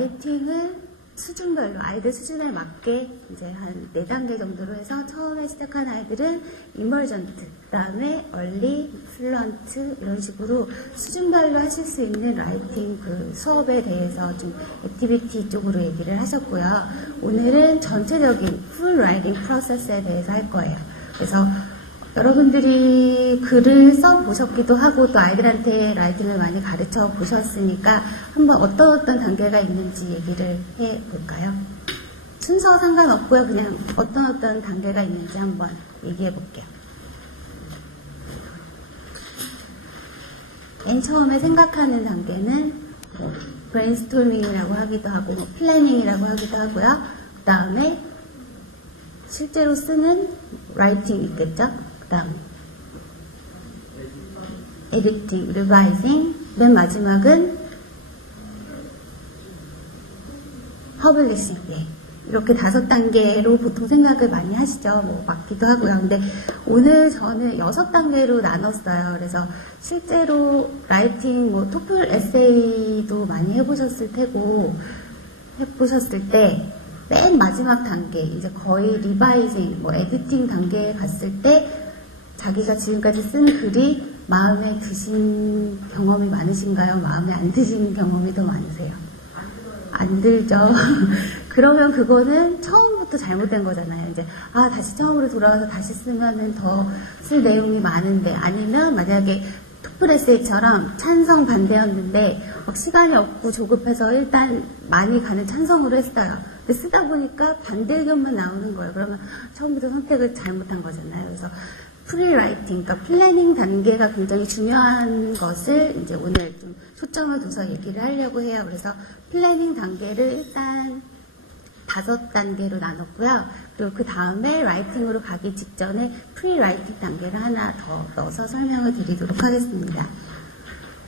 라이팅을 수준별로 아이들 수준에 맞게 이제 한 4단계 정도로 해서 처음에 시작한 아이들은 이머전트, 그다음에 얼리, 플런트 이런 식으로 수준별로 하실 수 있는 라이팅 그 수업에 대해서 좀 액티비티 쪽으로 얘기를 하셨고요. 오늘은 전체적인 풀 라이팅 프로세스에 대해서 할 거예요. 그래서 여러분들이 글을 써보셨기도 하고 또 아이들한테 라이팅을 많이 가르쳐 보셨으니까 한번 어떤 단계가 있는지 얘기를 해볼까요? 순서 상관없고요. 그냥 어떤 단계가 있는지 한번 얘기해 볼게요. 맨 처음에 생각하는 단계는 브레인스토밍이라고 하기도 하고 플래닝이라고 하기도 하고요. 그 다음에 실제로 쓰는 라이팅 있겠죠? 그 다음 에디팅, 리바이징, 맨 마지막은 퍼블리싱. 이렇게 5단계로 보통 생각을 많이 하시죠. 뭐 맞기도 하고요. 근데 오늘 저는 6단계로 나눴어요. 그래서 실제로 라이팅, 뭐 토플 에세이도 많이 해보셨을 테고 해보셨을 때 맨 마지막 단계, 이제 거의 리바이징, 뭐 에디팅 단계에 갔을 때 자기가 지금까지 쓴 글이 마음에 드신 경험이 많으신가요? 마음에 안 드신 경험이 더 많으세요? 안 들죠? 그러면 그거는 처음부터 잘못된 거잖아요. 이제, 다시 처음으로 돌아가서 다시 쓰면은 더 쓸 내용이 많은데, 아니면 만약에 토플 에세이처럼 찬성 반대였는데, 시간이 없고 조급해서 일단 많이 가는 찬성으로 했어요. 근데 쓰다 보니까 반대 의견만 나오는 거예요. 그러면 처음부터 선택을 잘못한 거잖아요. 그래서 프리라이팅, 그러니까 플래닝 단계가 굉장히 중요한 것을 이제 오늘 좀 초점을 둬서 얘기를 하려고 해요. 그래서 플래닝 단계를 일단 5단계로 나눴고요. 그리고 그 다음에 라이팅으로 가기 직전에 프리라이팅 단계를 하나 더 넣어서 설명을 드리도록 하겠습니다.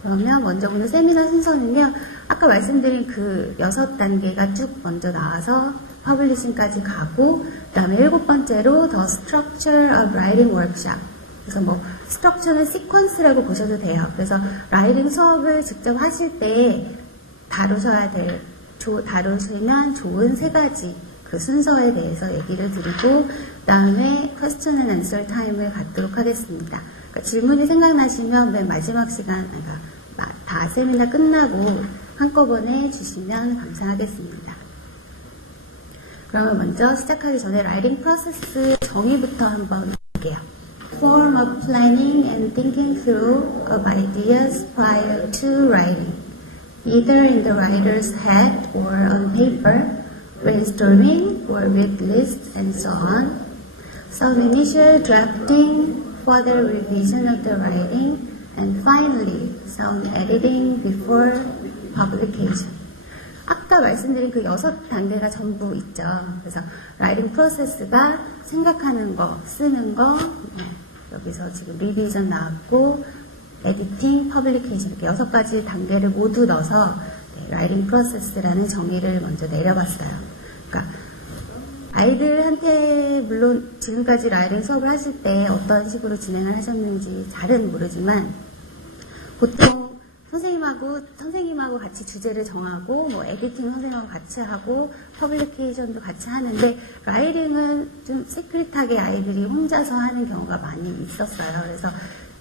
그러면 먼저 오늘 세미나 순서는요. 아까 말씀드린 그 6단계가 쭉 먼저 나와서 퍼블리싱까지 가고 그 다음에 7번째로 The Structure of Writing Workshop. 그래서 뭐 스트럭처는 시퀀스라고 보셔도 돼요. 그래서 라이팅 수업을 직접 하실 때 다루시면 좋은 3가지 그 순서에 대해서 얘기를 드리고 그 다음에 question and answer 타임을 갖도록 하겠습니다. 그러니까 질문이 생각나시면 맨 마지막 시간, 다 세미나 끝나고 한꺼번에 주시면 감사하겠습니다. 그러면 먼저 시작하기 전에 라이팅 프로세스 정의부터 한번 볼게요. Form of planning and thinking through of ideas prior to writing, either in the writer's head or on paper, brainstorming or with lists and so on. Some initial drafting, further revision of the writing, and finally some editing before publication. 아까 말씀드린 그 6단계가 전부 있죠. 그래서 라이팅 프로세스가 생각하는 거, 쓰는 거, 여기서 지금 리비전 나왔고 에디팅, 퍼블리케이션 이렇게 6가지 단계를 모두 넣어서 라이팅 프로세스라는 정의를 먼저 내려봤어요. 그러니까 아이들한테 물론 지금까지 라이팅 수업을 하실 때 어떤 식으로 진행을 하셨는지 잘은 모르지만 보통 선생님하고 같이 주제를 정하고 뭐 에디팅 선생님하고 같이 하고 퍼블리케이션도 같이 하는데 라이팅은 좀 시크릿하게 아이들이 혼자서 하는 경우가 많이 있었어요. 그래서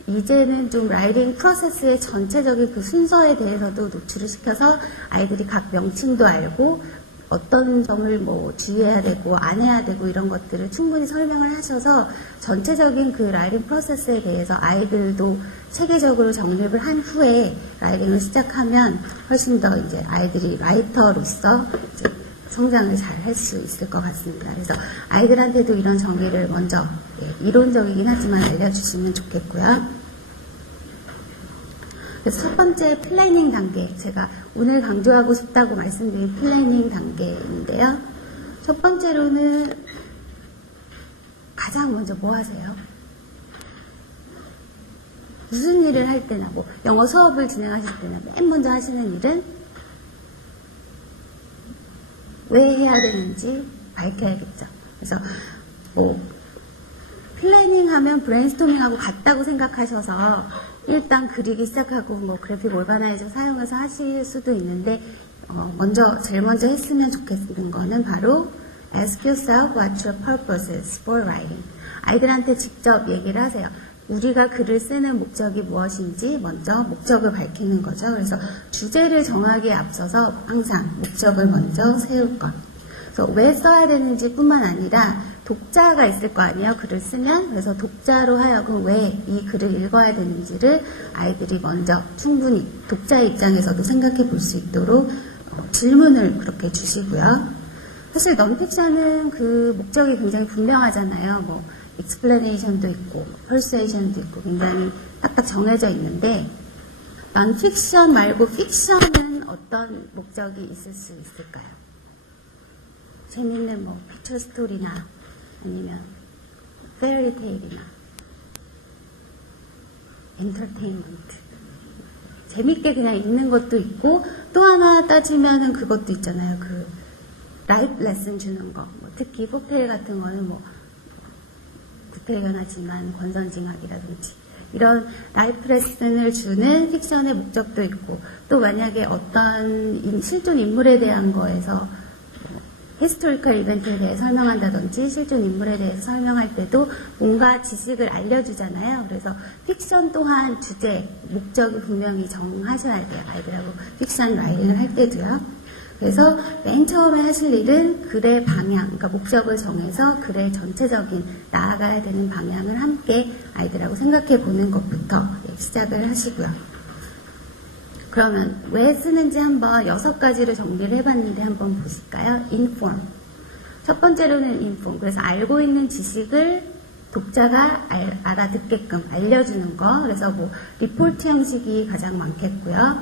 이제는 좀 라이팅 프로세스의 전체적인 그 순서에 대해서도 노출을 시켜서 아이들이 각 명칭도 알고 어떤 점을 뭐 주의해야 되고 안 해야 되고 이런 것들을 충분히 설명을 하셔서 전체적인 그 라이팅 프로세스에 대해서 아이들도 체계적으로 정립을 한 후에 라이팅을 시작하면 훨씬 더 이제 아이들이 라이터로서 이제 성장을 잘 할 수 있을 것 같습니다. 그래서 아이들한테도 이런 정의를 먼저 이론적이긴 하지만 알려주시면 좋겠고요. 그래서 첫 번째 플래닝 단계, 제가 오늘 강조하고 싶다고 말씀드린 플래닝 단계인데요. 첫 번째로는 가장 먼저 뭐 하세요? 무슨 일을 할 때나 뭐 영어 수업을 진행하실 때나 맨 먼저 하시는 일은 왜 해야 되는지 밝혀야겠죠. 그래서 뭐 플래닝하면 브레인스토밍하고 같다고 생각하셔서 일단 그리기 시작하고 뭐 그래픽 오르가나이저 사용해서 하실 수도 있는데 제일 먼저 했으면 좋겠는 거는 바로 ask yourself what your purpose is for writing. 아이들한테 직접 얘기를 하세요. 우리가 글을 쓰는 목적이 무엇인지 먼저 목적을 밝히는 거죠. 그래서 주제를 정하기에 앞서서 항상 목적을 먼저 세울 것. 그래서 왜 써야 되는지 뿐만 아니라 독자가 있을 거 아니에요. 글을 쓰면. 그래서 독자로 하여금 왜 이 글을 읽어야 되는지를 아이들이 먼저 충분히 독자의 입장에서도 생각해 볼 수 있도록 질문을 그렇게 주시고요. 사실 넌픽션은 그 목적이 굉장히 분명하잖아요. 뭐 explanation도 있고 persuasion도 있고 굉장히 딱딱 정해져 있는데 넌픽션 말고 픽션은 어떤 목적이 있을 수 있을까요? 재밌는 뭐 피처 스토리나 아니면 페어리테일이나 엔터테인먼트 재밌게 그냥 읽는 것도 있고 또 하나 따지면은 그것도 있잖아요. 그 라이프 레슨 주는 거 뭐 특히 포테일 같은 거는 뭐 구태연하지만 권선징악이라든지 이런 라이프 레슨을 주는 픽션의 목적도 있고 또 만약에 어떤 실존 인물에 대한 거에서 히스토리컬 이벤트에 대해 설명한다든지 실존 인물에 대해서 설명할 때도 뭔가 지식을 알려주잖아요. 그래서 픽션 또한 주제, 목적이 분명히 정하셔야 돼요. 아이들하고 픽션 라이팅을 할 때도요. 그래서 맨 처음에 하실 일은 글의 방향, 그러니까 목적을 정해서 글의 전체적인 나아가야 되는 방향을 함께 아이들하고 생각해 보는 것부터 시작을 하시고요. 그러면 왜 쓰는지 한번 6가지를 정리를 해봤는데 한번 보실까요? inform. 첫 번째로는 inform. 그래서 알고 있는 지식을 독자가 알아듣게끔 알려주는 거. 그래서 뭐 리포트 형식이 가장 많겠고요.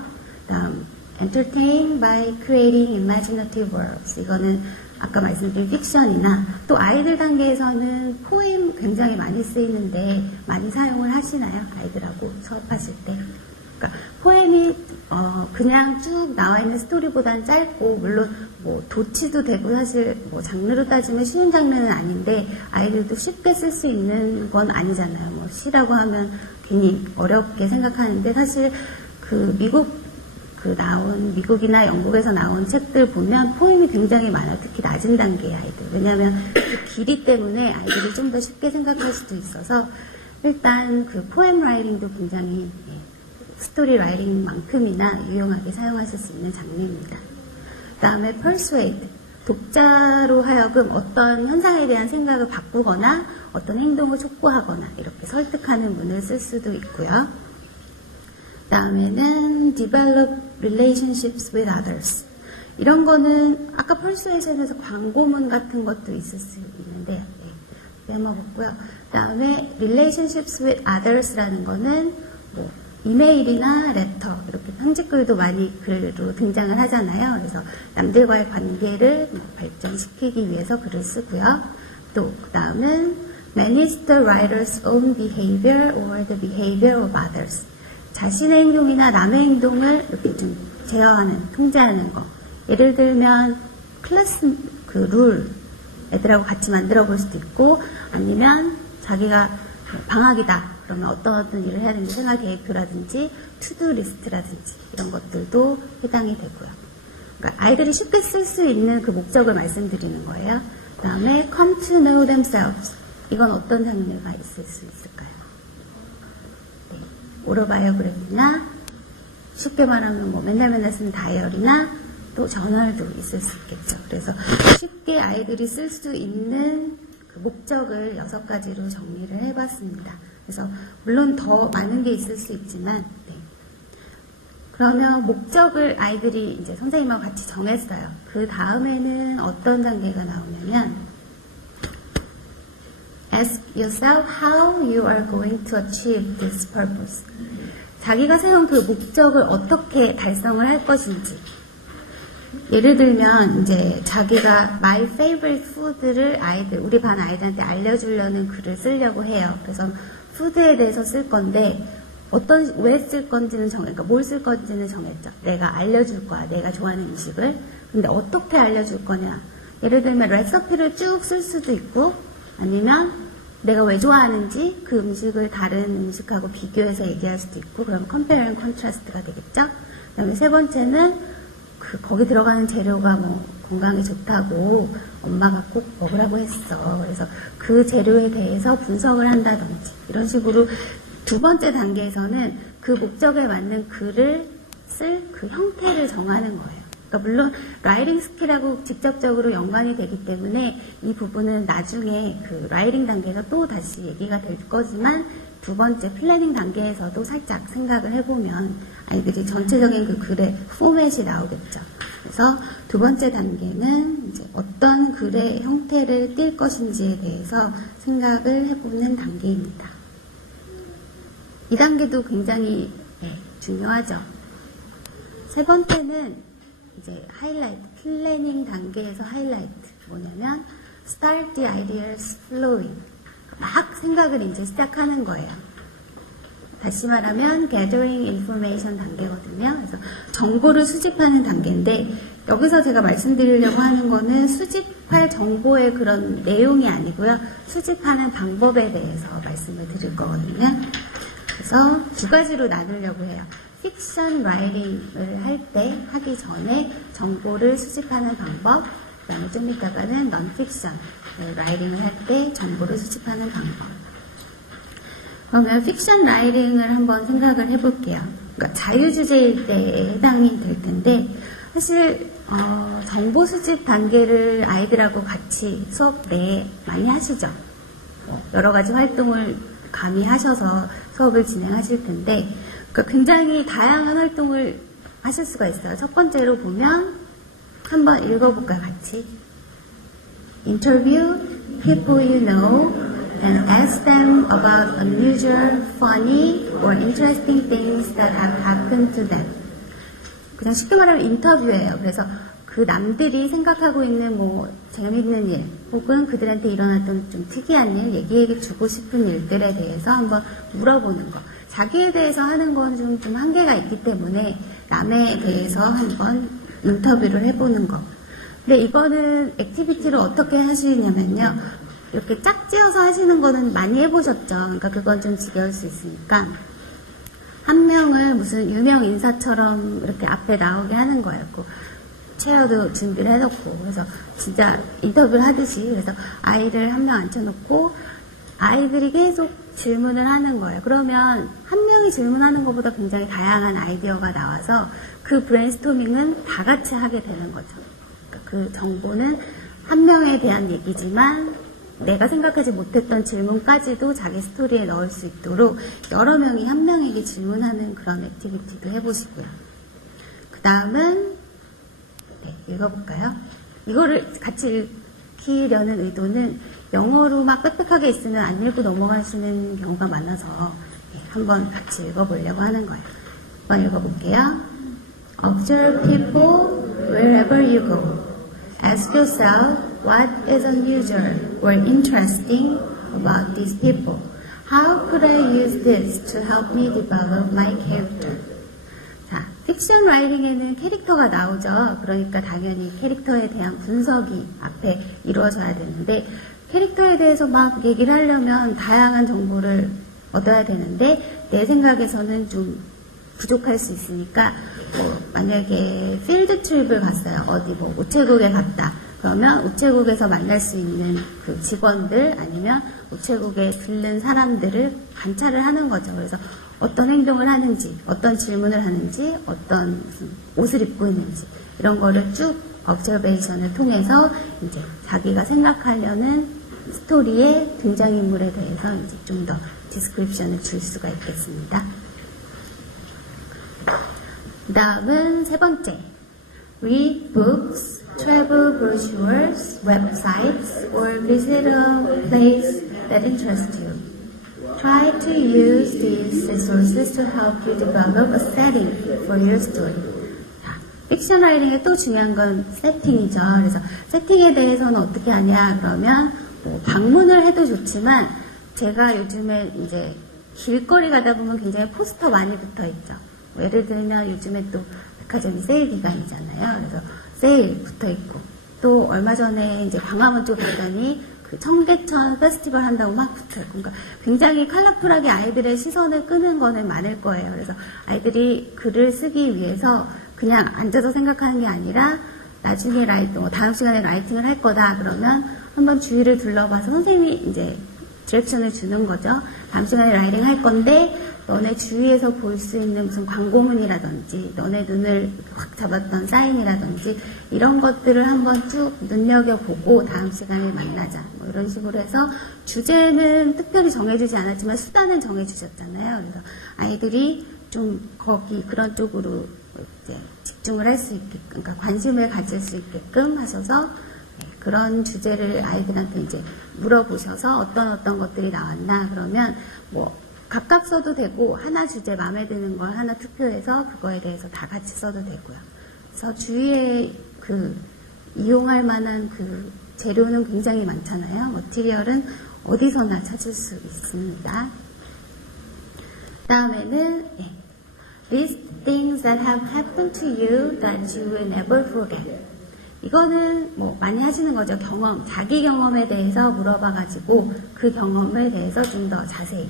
다음 entertain by creating imaginative worlds. 이거는 아까 말씀드린 픽션이나 또 아이들 단계에서는 포엠 굉장히 많이 쓰이는데 많이 사용을 하시나요? 아이들하고 수업하실 때. 그러니까 포엠이 그냥 쭉 나와 있는 스토리보다는 짧고 물론 뭐 도치도 되고 사실 뭐 장르로 따지면 쉬운 장르는 아닌데 아이들도 쉽게 쓸 수 있는 건 아니잖아요. 뭐 시라고 하면 괜히 어렵게 생각하는데 사실 그 미국이나 영국에서 나온 책들 보면 포엠이 굉장히 많아요. 특히 낮은 단계의 아이들. 왜냐하면 그 길이 때문에 아이들이 좀 더 쉽게 생각할 수도 있어서 일단 그 포엠 라이팅도 굉장히 스토리 라이팅만큼이나 유용하게 사용하실 수 있는 장르입니다. 그 다음에 persuade. 독자로 하여금 어떤 현상에 대한 생각을 바꾸거나 어떤 행동을 촉구하거나 이렇게 설득하는 문을 쓸 수도 있고요. 그 다음에는 develop relationships with others. 이런 거는 아까 persuasion에서 광고문 같은 것도 있을 수 있는데 빼먹었고요. 그 다음에 relationships with others라는 거는 뭐 이메일이나 레터 이렇게 편집글도 많이 글로 등장을 하잖아요. 그래서 남들과의 관계를 발전시키기 위해서 글을 쓰고요. 또 그 다음은 manage the writer's own behavior or the behavior of others. 자신의 행동이나 남의 행동을 이렇게 좀 제어하는, 통제하는 거. 예를 들면 클래스 그 룰 애들하고 같이 만들어 볼 수도 있고 아니면 자기가 방학이다. 그러면 어떤 일을 해야 되는지 생활 계획표라든지 투두 리스트라든지 이런 것들도 해당이 되고요. 그러니까 아이들이 쉽게 쓸 수 있는 그 목적을 말씀드리는 거예요. 그 다음에 come to know themselves. 이건 어떤 장르가 있을 수 있을까요? 네. 오토바이오그래피나 쉽게 말하면 뭐 맨날 쓰는 다이어리나 또 저널도 있을 수 있겠죠. 그래서 쉽게 아이들이 쓸 수 있는 그 목적을 6가지로 정리를 해봤습니다. 그래서 물론 더 많은 게 있을 수 있지만 그러면 목적을 아이들이 이제 선생님하고 같이 정했어요. 그 다음에는 어떤 단계가 나오냐면 ask yourself how you are going to achieve this purpose. 자기가 세운 그 목적을 어떻게 달성을 할 것인지. 예를 들면 이제 자기가 my favorite food를 우리 반 아이들한테 알려주려는 글을 쓰려고 해요. 그래서 푸드에 대해서 쓸 건데 왜 쓸 건지는 그러니까 뭘 쓸 건지는 정했죠. 내가 알려줄 거야. 내가 좋아하는 음식을. 근데 어떻게 알려줄 거냐. 예를 들면 레시피를 쭉 쓸 수도 있고 아니면 내가 왜 좋아하는지 그 음식을 다른 음식하고 비교해서 얘기할 수도 있고 그럼 compare and contrast가 되겠죠. 그 다음에 세 번째는 거기 들어가는 재료가 뭐 건강에 좋다고 엄마가 꼭 먹으라고 했어. 그래서 그 재료에 대해서 분석을 한다든지 이런 식으로 두 번째 단계에서는 그 목적에 맞는 글을 쓸 그 형태를 정하는 거예요. 그러니까 물론 라이팅 스킬하고 직접적으로 연관이 되기 때문에 이 부분은 나중에 그 라이팅 단계에서 또 다시 얘기가 될 거지만 두 번째 플래닝 단계에서도 살짝 생각을 해보면 아이들이 전체적인 그 글의 포맷이 나오겠죠. 그래서 두 번째 단계는 이제 어떤 글의 형태를 띌 것인지에 대해서 생각을 해보는 단계입니다. 이 단계도 굉장히 중요하죠. 세 번째는 이제 하이라이트, 플래닝 단계에서 하이라이트 뭐냐면 start the ideas flowing. 막 생각을 이제 시작하는 거예요. 다시 말하면 gathering information 단계거든요. 그래서 정보를 수집하는 단계인데 여기서 제가 말씀드리려고 하는 거는 수집할 정보의 그런 내용이 아니고요. 수집하는 방법에 대해서 말씀을 드릴 거거든요. 그래서 두 가지로 나누려고 해요. 픽션 라이팅을 하기 전에 정보를 수집하는 방법, 그 다음에 좀 이따가는 non-fiction 라이팅을 할 때 정보를 수집하는 방법. 그러면 픽션 라이팅을 한번 생각을 해볼게요. 그러니까 자유주제일 때에 해당이 될 텐데 사실 정보 수집 단계를 아이들하고 같이 수업 내에 많이 하시죠. 여러 가지 활동을 가미하셔서 수업을 진행하실 텐데 그러니까 굉장히 다양한 활동을 하실 수가 있어요. 첫 번째로 보면 한번 읽어볼까요, 같이? Interview people you know and ask them about unusual, funny or interesting things that have happened to them. 그냥 쉽게 말하면 인터뷰예요. 그래서 그 남들이 생각하고 있는 뭐 재밌는 일 혹은 그들한테 일어났던 좀 특이한 일, 얘기해 주고 싶은 일들에 대해서 한번 물어보는 거. 자기에 대해서 하는 건 좀 한계가 있기 때문에 남에 대해서 한번 인터뷰를 해보는 거. 근데 이거는 액티비티를 어떻게 하시냐면요. 이렇게 짝지어서 하시는 거는 많이 해보셨죠. 그러니까 그건 좀 지겨울 수 있으니까 한 명을 무슨 유명 인사처럼 이렇게 앞에 나오게 하는 거예요. 체어도 준비를 해놓고 그래서 진짜 인터뷰를 하듯이 그래서 아이를 한 명 앉혀놓고 아이들이 계속 질문을 하는 거예요. 그러면 한 명이 질문하는 것보다 굉장히 다양한 아이디어가 나와서 그 브레인스토밍은 다 같이 하게 되는 거죠. 그러니까 그 정보는 한 명에 대한 얘기지만 내가 생각하지 못했던 질문까지도 자기 스토리에 넣을 수 있도록 여러 명이 한 명에게 질문하는 그런 액티비티도 해보시고요. 그 다음은 읽어볼까요? 이거를 같이 읽히려는 의도는 영어로 막 빽빽하게 있으면 안 읽고 넘어가시는 경우가 많아서 한번 같이 읽어보려고 하는 거예요. 한번 읽어볼게요. Observe people wherever you go. Ask yourself what is unusual or interesting about these people. How could I use this to help me develop my character? 자, 픽션 라이팅에는 캐릭터가 나오죠. 그러니까 당연히 캐릭터에 대한 분석이 앞에 이루어져야 되는데 캐릭터에 대해서 막 얘기를 하려면 다양한 정보를 얻어야 되는데 내 생각에서는 좀 부족할 수 있으니까 만약에 필드 트립을 갔어요. 어디 우체국에 갔다. 그러면 우체국에서 만날 수 있는 그 직원들 아니면 우체국에 들른 사람들을 관찰을 하는 거죠. 그래서 어떤 행동을 하는지, 어떤 질문을 하는지, 어떤 무슨 옷을 입고 있는지 이런 거를 쭉 observation을 통해서 이제 자기가 생각하려는 스토리의 등장인물에 대해서 이제 좀 더 디스크립션을 줄 수가 있겠습니다. 그 다음은 세 번째. Read books, travel brochures, websites, or visit a place that interests you. Try to use these resources to help you develop a setting for your story. 픽션 라이팅의 또 중요한 건 세팅이죠. 그래서 세팅에 대해서는 어떻게 하냐 그러면 방문을 해도 좋지만 제가 요즘에 이제 길거리 가다 보면 굉장히 포스터 많이 붙어 있죠. 예를 들면 요즘에 또 백화점이 세일 기간이잖아요. 그래서 세일 붙어 있고 또 얼마 전에 이제 광화문 쪽 갔더니 그 청계천 페스티벌 한다고 막 붙어요. 그러니까 굉장히 컬러풀하게 아이들의 시선을 끄는 거는 많을 거예요. 그래서 아이들이 글을 쓰기 위해서 그냥 앉아서 생각하는 게 아니라 나중에 다음 시간에 라이팅을 할 거다. 그러면 한번 주위를 둘러봐서 선생님이 이제 디렉션을 주는 거죠. 다음 시간에 라이팅 할 건데 너네 주위에서 볼 수 있는 무슨 광고문이라든지 너네 눈을 확 잡았던 사인이라든지 이런 것들을 한번 쭉 눈여겨보고 다음 시간에 만나자. 뭐 이런 식으로 해서 주제는 특별히 정해주지 않았지만 수단은 정해주셨잖아요. 그래서 아이들이 좀 그런 쪽으로 이제 집중을 할 수 있게끔, 그러니까 관심을 가질 수 있게끔 하셔서 그런 주제를 아이들한테 이제 물어보셔서 어떤 것들이 나왔나 그러면 뭐 각각 써도 되고 하나 주제 마음에 드는 걸 하나 투표해서 그거에 대해서 다 같이 써도 되고요. 그래서 주위에 이용할 만한 재료는 굉장히 많잖아요. 머티리얼은 어디서나 찾을 수 있습니다. 다음에는 List things that have happened to you that you will never forget. 이거는 뭐 많이 하시는 거죠. 자기 경험에 대해서 물어봐가지고 그 경험에 대해서 좀 더 자세히.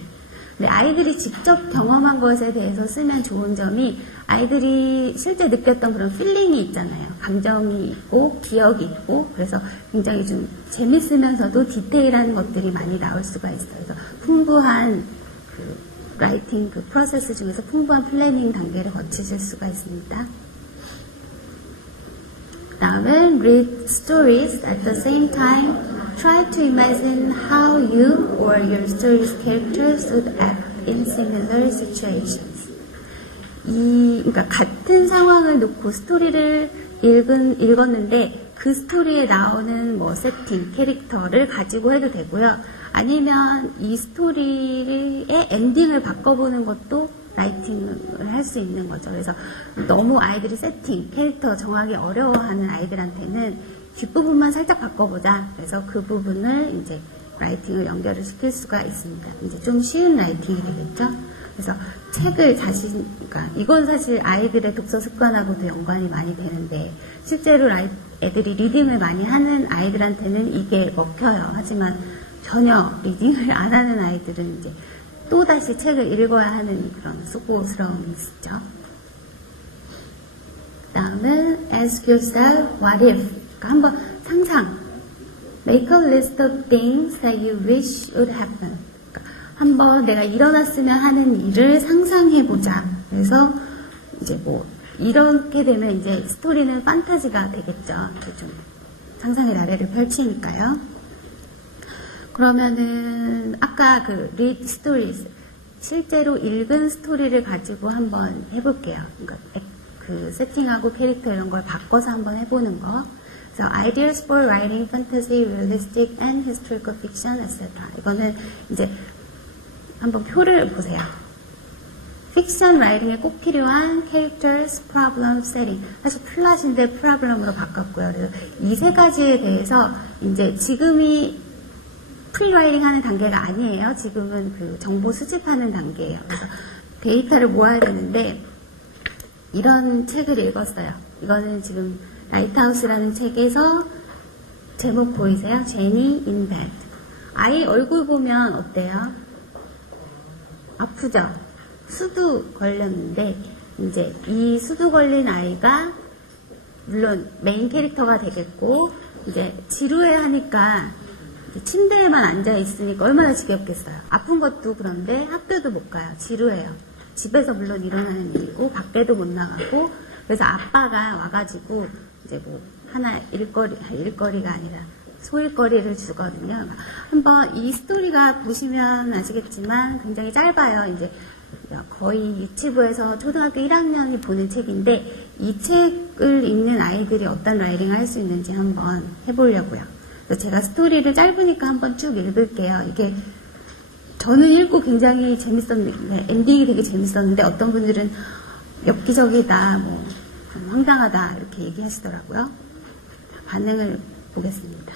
근데 아이들이 직접 경험한 것에 대해서 쓰면 좋은 점이 아이들이 실제 느꼈던 그런 필링이 있잖아요. 감정이 있고 기억이 있고 그래서 굉장히 좀 재밌으면서도 디테일한 것들이 많이 나올 수가 있어요. 그래서 풍부한 라이팅 프로세스 중에서 풍부한 플래닝 단계를 거치실 수가 있습니다. 다음은 read stories at the same time. Try to imagine how you or your story's characters would act in similar situations. 그러니까 같은 상황을 놓고 스토리를 읽었는데 그 스토리에 나오는 뭐 세팅, 캐릭터를 가지고 해도 되고요. 아니면 이 스토리의 엔딩을 바꿔보는 것도 라이팅을 할 수 있는 거죠. 그래서 너무 아이들이 세팅, 캐릭터 정하기 어려워하는 아이들한테는 뒷부분만 살짝 바꿔보자. 그래서 그 부분을 이제 라이팅을 연결을 시킬 수가 있습니다. 이제 좀 쉬운 라이팅이 되겠죠. 그래서 책을 그러니까 이건 사실 아이들의 독서 습관하고도 연관이 많이 되는데 실제로 애들이 리딩을 많이 하는 아이들한테는 이게 먹혀요. 하지만 전혀 리딩을 안 하는 아이들은 이제 또다시 책을 읽어야 하는 그런 수고스러움이 있죠. 다음은 ask yourself what if. 그러니까 한번 상상. Make a list of things that you wish would happen. 그러니까 한번 내가 일어났으면 하는 일을 상상해보자. 그래서 이제 뭐 이렇게 되면 이제 스토리는 판타지가 되겠죠. 좀 상상의 나래를 펼치니까요. 그러면은 아까 read stories 실제로 읽은 스토리를 가지고 한번 해볼게요. 그러니까 세팅하고 캐릭터 이런 걸 바꿔서 한번 해보는 거. 그래서 ideas for writing fantasy, realistic and historical fiction, etc. 이거는 이제 한번 표를 보세요. 픽션 라이팅에 꼭 필요한 characters, problem, setting. 사실 플롯인데 problem으로 바꿨고요. 그래서 이 세 가지에 대해서 이제 지금이 프리라이팅 하는 단계가 아니에요. 지금은 정보 수집하는 단계예요. 그래서 데이터를 모아야 되는데 이런 책을 읽었어요. 이거는 지금 라이트하우스라는 책에서 제목 보이세요? 제니 인 베드. 아이 얼굴 보면 어때요? 아프죠? 수두 걸렸는데 이제 이 수두 걸린 아이가 물론 메인 캐릭터가 되겠고 이제 지루해 하니까 침대에만 앉아 있으니까 얼마나 지겹겠어요. 아픈 것도 그런데 학교도 못 가요. 지루해요. 집에서 물론 일어나는 일이고 밖에도 못 나가고 그래서 아빠가 와가지고 이제 뭐 하나 일거리가 아니라 소일거리를 주거든요. 한번 이 스토리가 보시면 아시겠지만 굉장히 짧아요. 이제 거의 유치부에서 초등학교 1학년이 보는 책인데 이 책을 읽는 아이들이 어떤 라이팅을 할 수 있는지 한번 해보려고요. 그래서 제가 스토리를 짧으니까 한번 쭉 읽을게요. 이게 저는 읽고 굉장히 재밌었는데 엔딩이 되게 재밌었는데 어떤 분들은 엽기적이다, 뭐 황당하다 이렇게 얘기하시더라고요. 반응을 보겠습니다.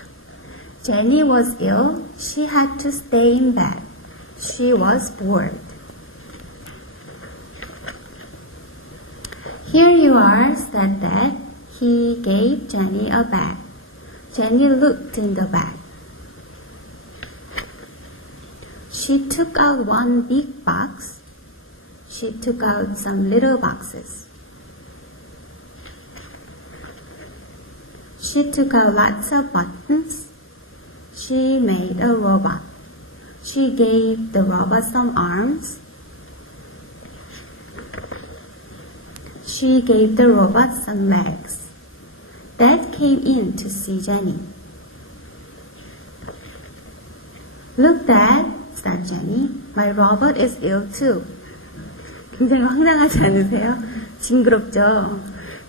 Jenny was ill. She had to stay in bed. She was bored. Here you are, said Dad. He gave Jenny a bag. Jenny looked in the bag. She took out one big box. She took out some little boxes. She took out lots of buttons. She made a robot. She gave the robot some arms. She gave the robot some legs. Dad came in to see Jenny. Look, Dad, said Jenny. My robot is ill too. 굉장히 황당하지 않으세요? 징그럽죠?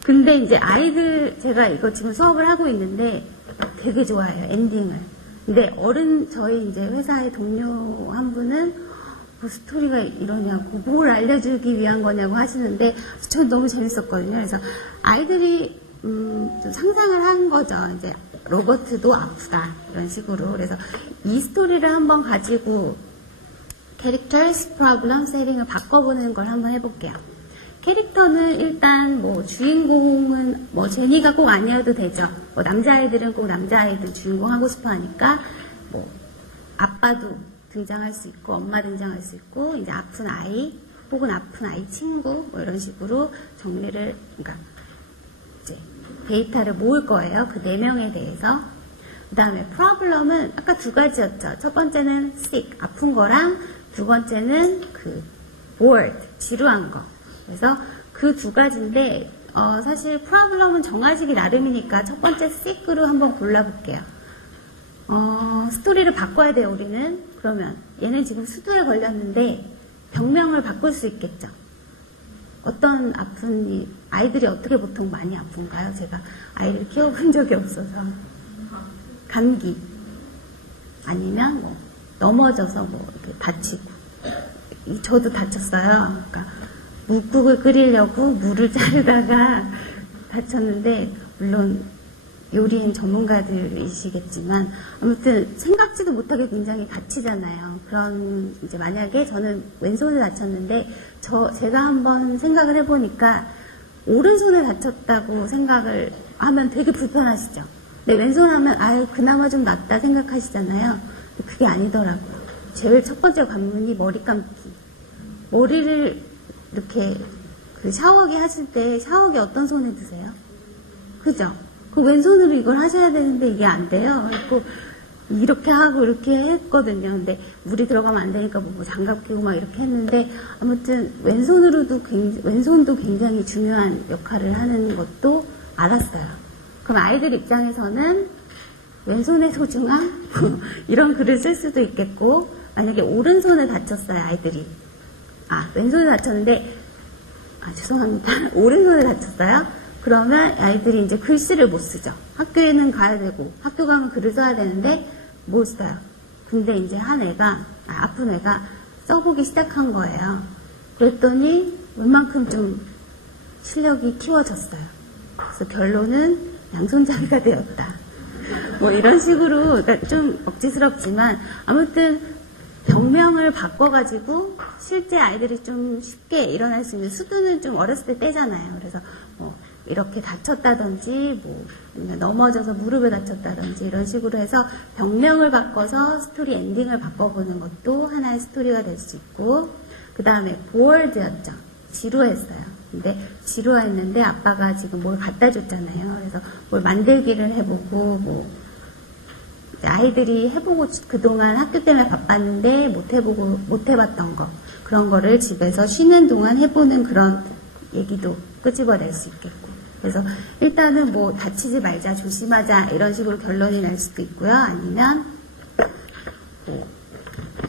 근데 이제 아이들, 제가 이거 지금 수업을 하고 있는데 되게 좋아해요, 엔딩을. 근데 저희 이제 회사의 동료 한 분은 뭐 스토리가 이러냐고, 뭘 알려주기 위한 거냐고 하시는데 저는 너무 재밌었거든요. 그래서 아이들이 좀 상상을 한 거죠. 이제 로버트도 아프다 이런 식으로. 그래서 이 스토리를 한번 가지고 캐릭터스 프로블럼 세팅을 바꿔보는 걸 한번 해볼게요. 캐릭터는 일단 뭐 주인공은 뭐 제니가 꼭 아니어도 되죠. 뭐 남자아이들은 꼭 남자아이들 주인공 하고 싶어 하니까 뭐 아빠도 등장할 수 있고 엄마 등장할 수 있고 이제 아픈 아이 혹은 아픈 아이 친구 뭐 이런 식으로 정리를 그러니까 이제 데이터를 모을 거예요. 그 4명에 대해서. 그 다음에 프로블럼은 아까 2가지였죠. 첫 번째는 sick 아픈 거랑 두 번째는 그 bored 지루한 거. 그래서 그 2가지인데 사실 프로블럼은 정하시기 나름이니까 첫 번째 sick로 한번 골라볼게요. 스토리를 바꿔야 돼요. 우리는. 그러면 얘는 지금 수두에 걸렸는데 병명을 바꿀 수 있겠죠. 어떤 아이들이 어떻게 보통 많이 아픈가요? 제가 아이를 키워본 적이 없어서. 감기. 아니면 뭐 넘어져서 뭐 이렇게 다치고. 저도 다쳤어요. 그러니까 묵국을 끓이려고 물을 자르다가 다쳤는데 물론 요리인 전문가들이시겠지만 아무튼 생각지도 못하게 굉장히 다치잖아요. 그런 이제 만약에 저는 왼손을 다쳤는데 제가 한번 생각을 해보니까 오른손을 다쳤다고 생각을 하면 되게 불편하시죠. 근데 왼손 하면 아유 그나마 좀 낫다 생각하시잖아요. 그게 아니더라고요. 제일 첫 번째 관문이 머리 감기. 머리를 이렇게 그 샤워기 하실 때 샤워기 어떤 손에 드세요? 그죠? 그 왼손으로 이걸 하셔야 되는데 이게 안 돼요. 그래서 이렇게 하고 이렇게 했거든요. 근데 물이 들어가면 안 되니까 뭐 장갑 끼고 막 이렇게 했는데 아무튼 왼손도 굉장히 중요한 역할을 하는 것도 알았어요. 그럼 아이들 입장에서는 왼손의 소중함 이런 글을 쓸 수도 있겠고 만약에 오른손을 다쳤어요 아이들이 왼손을 다쳤는데 죄송합니다 오른손을 다쳤어요. 그러면 아이들이 이제 글씨를 못 쓰죠. 학교에는 가야 되고 학교 가면 글을 써야 되는데 못 써요. 근데 이제 아픈 애가 써보기 시작한 거예요. 그랬더니 웬만큼 좀 실력이 키워졌어요. 그래서 결론은 양손잡이가 되었다. 뭐 이런 식으로 그러니까 좀 억지스럽지만 아무튼 병명을 바꿔가지고 실제 아이들이 좀 쉽게 일어날 수 있는 수두는 좀 어렸을 때 떼잖아요. 그래서 뭐 이렇게 다쳤다든지 뭐 넘어져서 무릎을 다쳤다든지 이런 식으로 해서 병명을 바꿔서 스토리 엔딩을 바꿔보는 것도 하나의 스토리가 될 수 있고 그 다음에 bored였죠. 지루했어요. 근데 지루했는데 아빠가 지금 뭘 갖다 줬잖아요. 그래서 뭘 만들기를 해보고 뭐 아이들이 해보고 그동안 학교 때문에 바빴는데 못 해봤던 거 그런 거를 집에서 쉬는 동안 해보는 그런 얘기도 끄집어낼 수 있겠고 그래서 일단은 뭐 다치지 말자 조심하자 이런 식으로 결론이 날 수도 있고요. 아니면 뭐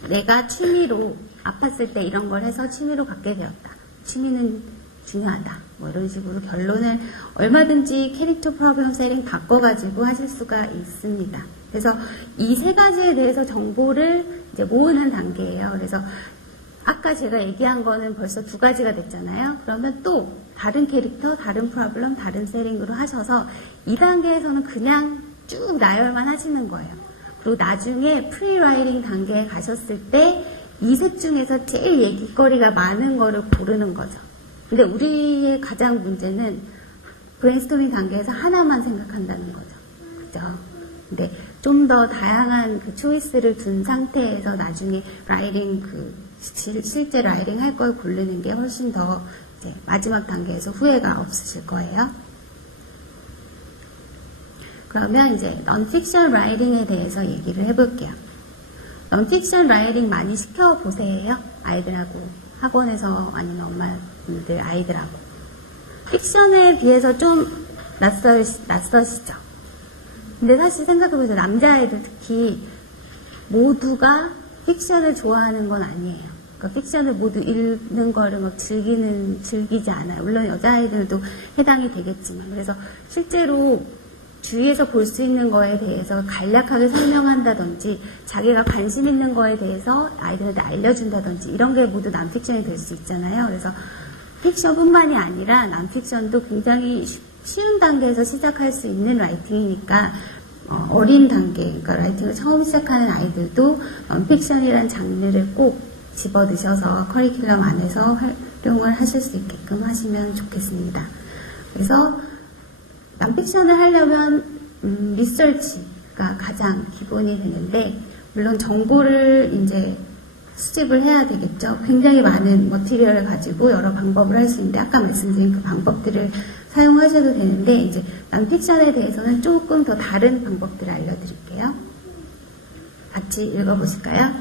내가 취미로 아팠을 때 이런 걸 해서 취미로 갖게 되었다. 취미는 중요하다. 뭐 이런 식으로 결론을 얼마든지 캐릭터 프로블럼 세팅 바꿔가지고 하실 수가 있습니다. 그래서 이 3가지에 대해서 정보를 이제 모으는 단계예요. 그래서 아까 제가 얘기한 거는 벌써 2가지가 됐잖아요. 그러면 또 다른 캐릭터, 다른 프로블럼, 다른 세팅으로 하셔서 2단계에서는 그냥 쭉 나열만 하시는 거예요. 그리고 나중에 프리라이팅 단계에 가셨을 때 이 셋 중에서 제일 얘기거리가 많은 거를 고르는 거죠. 근데 우리의 가장 문제는 브레인스토밍 단계에서 하나만 생각한다는 거죠. 그죠? 근데 좀 더 다양한 그 초이스를 둔 상태에서 나중에 라이팅 실제 라이팅 할 걸 고르는 게 훨씬 더 이제 마지막 단계에서 후회가 없으실 거예요. 그러면 이제 넌픽션 라이팅에 대해서 얘기를 해볼게요. 넌픽션 라이팅 많이 시켜보세요. 아이들하고 학원에서 아니면 엄마분들 아이들하고. 픽션에 비해서 좀 낯서시죠? 근데 사실 생각해보세요. 남자아이들 특히 모두가 픽션을 좋아하는 건 아니에요. 그러니까 픽션을 모두 읽는 거를 막 즐기지 않아요. 물론 여자아이들도 해당이 되겠지만. 그래서 실제로 주위에서 볼 수 있는 거에 대해서 간략하게 설명한다든지 자기가 관심 있는 거에 대해서 아이들한테 알려준다든지 이런 게 모두 난픽션이 될 수 있잖아요. 그래서 픽션뿐만이 아니라 난픽션도 굉장히 쉬운 단계에서 시작할 수 있는 라이팅이니까 어린 단계, 그러니까 라이팅을 처음 시작하는 아이들도 넌픽션이라는 장르를 꼭 집어드셔서 커리큘럼 안에서 활용을 하실 수 있게끔 하시면 좋겠습니다. 그래서 넌픽션을 하려면 리서치가 가장 기본이 되는데 물론 정보를 이제 수집을 해야 되겠죠. 굉장히 많은 머티리얼을 가지고 여러 방법을 할 수 있는데 아까 말씀드린 그 방법들을 사용하셔도 되는데 이제 넌픽션에 대해서는 조금 더 다른 방법들을 알려드릴게요. 같이 읽어보실까요?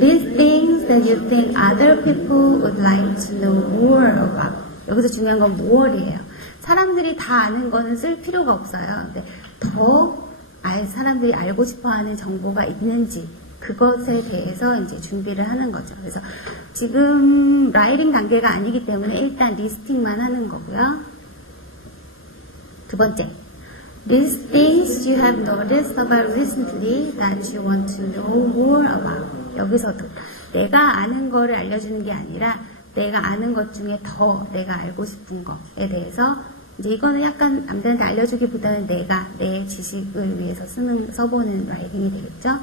These things that you think other people would like to know more about. 여기서 중요한 건 mure이에요. 사람들이 다 아는 거는 쓸 필요가 없어요. 근데 더 사람들이 알고 싶어하는 정보가 있는지 그것에 대해서 이제 준비를 하는 거죠. 그래서 지금 라이팅 단계가 아니기 때문에 일단 리스팅만 하는 거고요. 두 번째, These things you have noticed about recently that you want to know more about. 여기서도 내가 아는 거를 알려주는 게 아니라 내가 아는 것 중에 더 내가 알고 싶은 거에 대해서 이제 이거는 약간 남들한테 알려주기보다는 내가 내 지식을 위해서 써보는 라이팅이 되겠죠.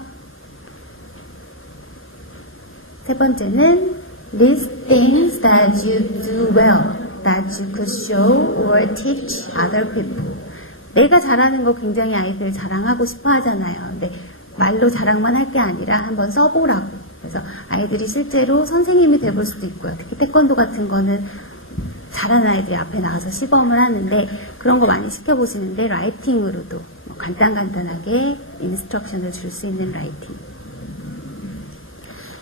세 번째는 These things that you do well, that you could show or teach other people. 내가 잘하는 거 굉장히 아이들 자랑하고 싶어 하잖아요. 근데 말로 자랑만 할 게 아니라 한번 써보라고. 그래서 아이들이 실제로 선생님이 돼볼 수도 있고요. 특히 태권도 같은 거는 잘하는 아이들이 앞에 나와서 시범을 하는데 그런 거 많이 시켜보시는데 라이팅으로도 간단하게 인스트럭션을 줄 수 있는 라이팅.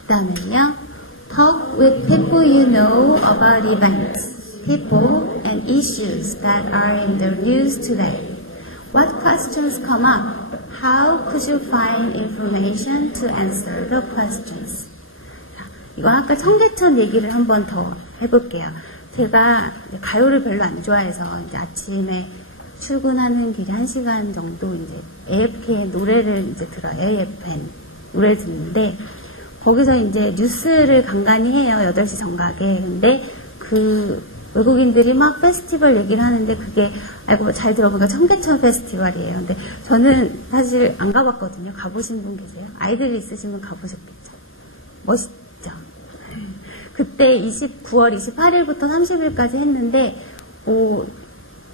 그 다음에는요. Talk with people you know about events, people and issues that are in the news today. What questions come up? How could you find information to answer the questions? 자, 이건 아까 청계천 얘기를 한 번 더 해볼게요. 제가 가요를 별로 안 좋아해서 이제 아침에 출근하는 길에 1시간 정도 이제 AFK 노래를 이제 들어요. AFN 노래를 듣는데 거기서 이제 뉴스를 간간히 해요. 8시 정각에. 근데 그 외국인들이 막 페스티벌 얘기를 하는데 그게 알고 잘 들어보니까 청계천 페스티벌이에요. 근데 저는 사실 안 가봤거든요. 가보신 분 계세요? 아이들이 있으시면 가보셨겠죠. 멋있죠? 그때 9월 28일부터 30일까지 했는데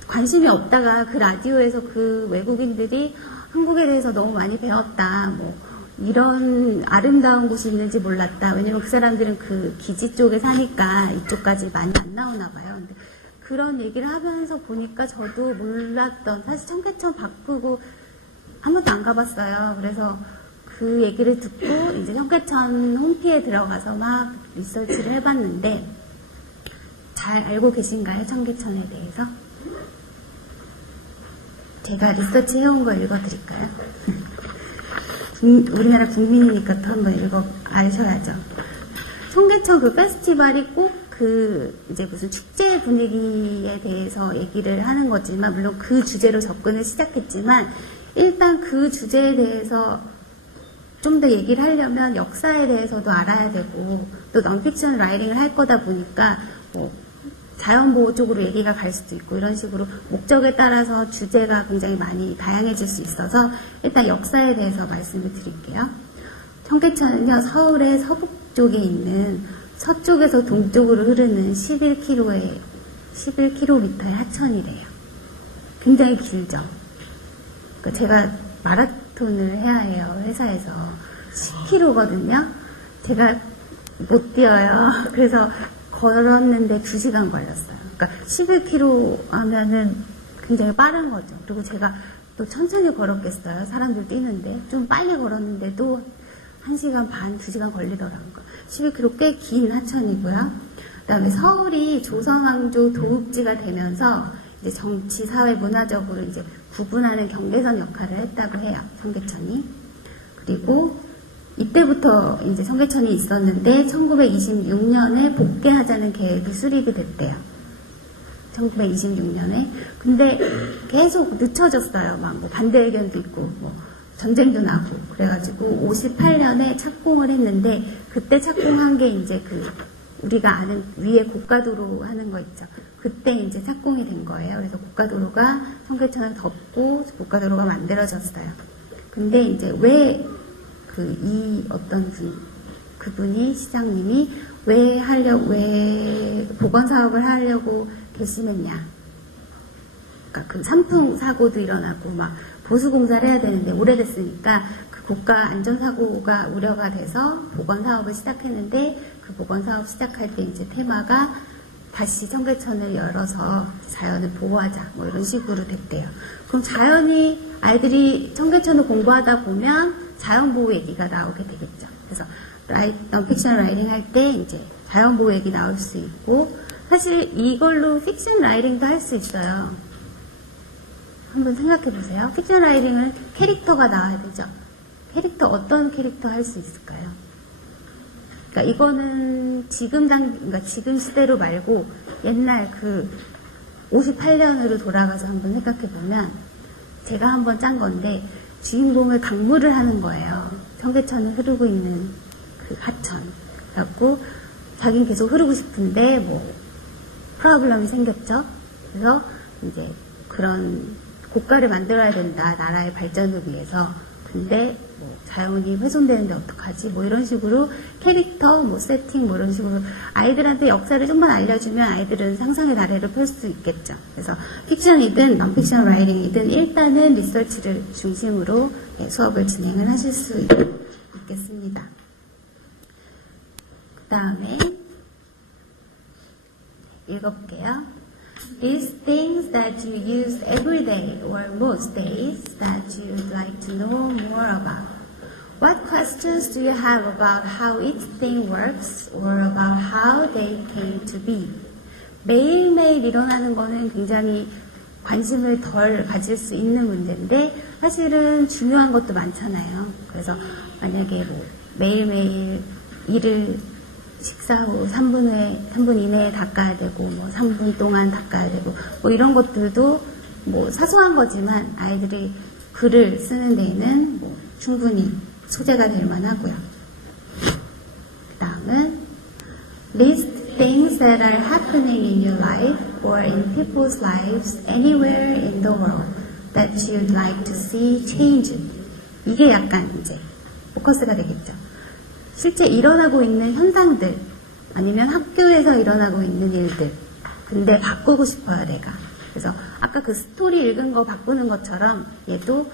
관심이 없다가 그 라디오에서 그 외국인들이 한국에 대해서 너무 많이 배웠다. 이런 아름다운 곳이 있는지 몰랐다. 왜냐면 그 사람들은 그 기지 쪽에 사니까 이쪽까지 많이 안 나오나 봐요. 근데 그런 얘기를 하면서 보니까 저도 몰랐던, 사실 청계천 바꾸고 한 번도 안 가봤어요. 그래서 그 얘기를 듣고 이제 청계천 홈피에 들어가서 막 리서치를 해봤는데 잘 알고 계신가요? 청계천에 대해서? 제가 리서치 해온 거 읽어드릴까요? 우리나라 국민이니까 또 한번 아셔야죠. 청계천 그 페스티벌이 꼭 이제 무슨 축제 분위기에 대해서 얘기를 하는 거지만, 물론 그 주제로 접근을 시작했지만, 일단 그 주제에 대해서 좀 더 얘기를 하려면 역사에 대해서도 알아야 되고, 또 넌픽션 라이팅을 할 거다 보니까, 자연보호 쪽으로 얘기가 갈 수도 있고 이런 식으로 목적에 따라서 주제가 굉장히 많이 다양해질 수 있어서 일단 역사에 대해서 말씀을 드릴게요. 청계천은요, 서울의 서북쪽에 있는 서쪽에서 동쪽으로 흐르는 11km의 하천이래요. 굉장히 길죠. 그러니까 제가 마라톤을 해야 해요. 회사에서 10km거든요. 제가 못 뛰어요. 그래서 걸었는데 2시간 걸렸어요. 그러니까 11km 하면은 굉장히 빠른 거죠. 그리고 제가 또 천천히 걸었겠어요. 사람들 뛰는데. 좀 빨리 걸었는데도 1시간 반, 2시간 걸리더라고요. 11km 꽤 긴 하천이고요. 그 다음에 서울이 조선왕조 도읍지가 되면서 이제 정치, 사회, 문화적으로 이제 구분하는 경계선 역할을 했다고 해요. 청계천이. 그리고 이때부터 이제 청계천이 있었는데 1926년에 복개하자는 계획이 수립이 됐대요. 1926년에. 근데 계속 늦춰졌어요. 막 뭐 반대 의견도 있고 뭐 전쟁도 나고 그래가지고 58년에 착공을 했는데 그때 착공한 게 이제 그 우리가 아는 위에 고가도로 하는 거 있죠. 그때 이제 착공이 된 거예요. 그래서 고가도로가 청계천을 덮고 고가도로가 만들어졌어요. 근데 이제 왜 어떤 그분이 시장님이 왜 보건 사업을 하려고 결심했냐. 그러니까 그 산풍 사고도 일어나고 막 보수 공사를 해야 되는데 오래됐으니까 그 고가 안전사고가 우려가 돼서 보건 사업을 시작했는데 그 보건 사업 시작할 때 이제 테마가 다시 청계천을 열어서 자연을 보호하자 뭐 이런 식으로 됐대요. 그럼 아이들이 청계천을 공부하다 보면 자연보호 얘기가 나오게 되겠죠. 그래서 넌픽션 라이팅 할 때 이제 자연보호 얘기 나올 수 있고 사실 이걸로 픽션 라이팅도 할 수 있어요. 한번 생각해 보세요. 픽션 라이팅은 캐릭터가 나와야 되죠. 어떤 캐릭터 할 수 있을까요? 그러니까 이거는 그러니까 지금 시대로 말고 옛날 58년으로 돌아가서 한번 생각해 보면 제가 한번 짠 건데 주인공을 강물을 하는 거예요. 청계천을 흐르고 있는 그 하천. 그래갖고 자기는 계속 흐르고 싶은데 뭐 프로블럼이 생겼죠. 그래서 이제 그런 고가를 만들어야 된다. 나라의 발전을 위해서. 근데 뭐 자연이 훼손되는데 어떡하지? 뭐 이런 식으로 캐릭터, 뭐 세팅, 뭐 이런 식으로 아이들한테 역사를 좀만 알려주면 아이들은 상상의 나래를 펼 수 있겠죠. 그래서 픽션이든 넌픽션 라이팅이든 일단은 리서치를 중심으로 수업을 진행을 하실 수 있겠습니다. 그 다음에 읽어볼게요. These things that you use every day or most days that you'd like to know more about. What questions do you have about how each thing works or about how they came to be? 매일매일 일어나는 거는 굉장히 관심을 덜 가질 수 있는 문제인데 사실은 중요한 것도 많잖아요. 그래서 만약에 뭐 매일매일 식사 후 3분 이내에 닦아야 되고, 뭐 3분 동안 닦아야 되고, 뭐 이런 것들도 뭐 사소한 거지만 아이들이 글을 쓰는 데에는 뭐 충분히 소재가 될 만하고요. 그 다음은 List things that are happening in your life or in people's lives anywhere in the world that you'd like to see change. 이게 약간 이제 포커스가 되겠죠. 실제 일어나고 있는 현상들 아니면 학교에서 일어나고 있는 일들 근데 바꾸고 싶어요 내가. 그래서 아까 그 스토리 읽은 거 바꾸는 것처럼 얘도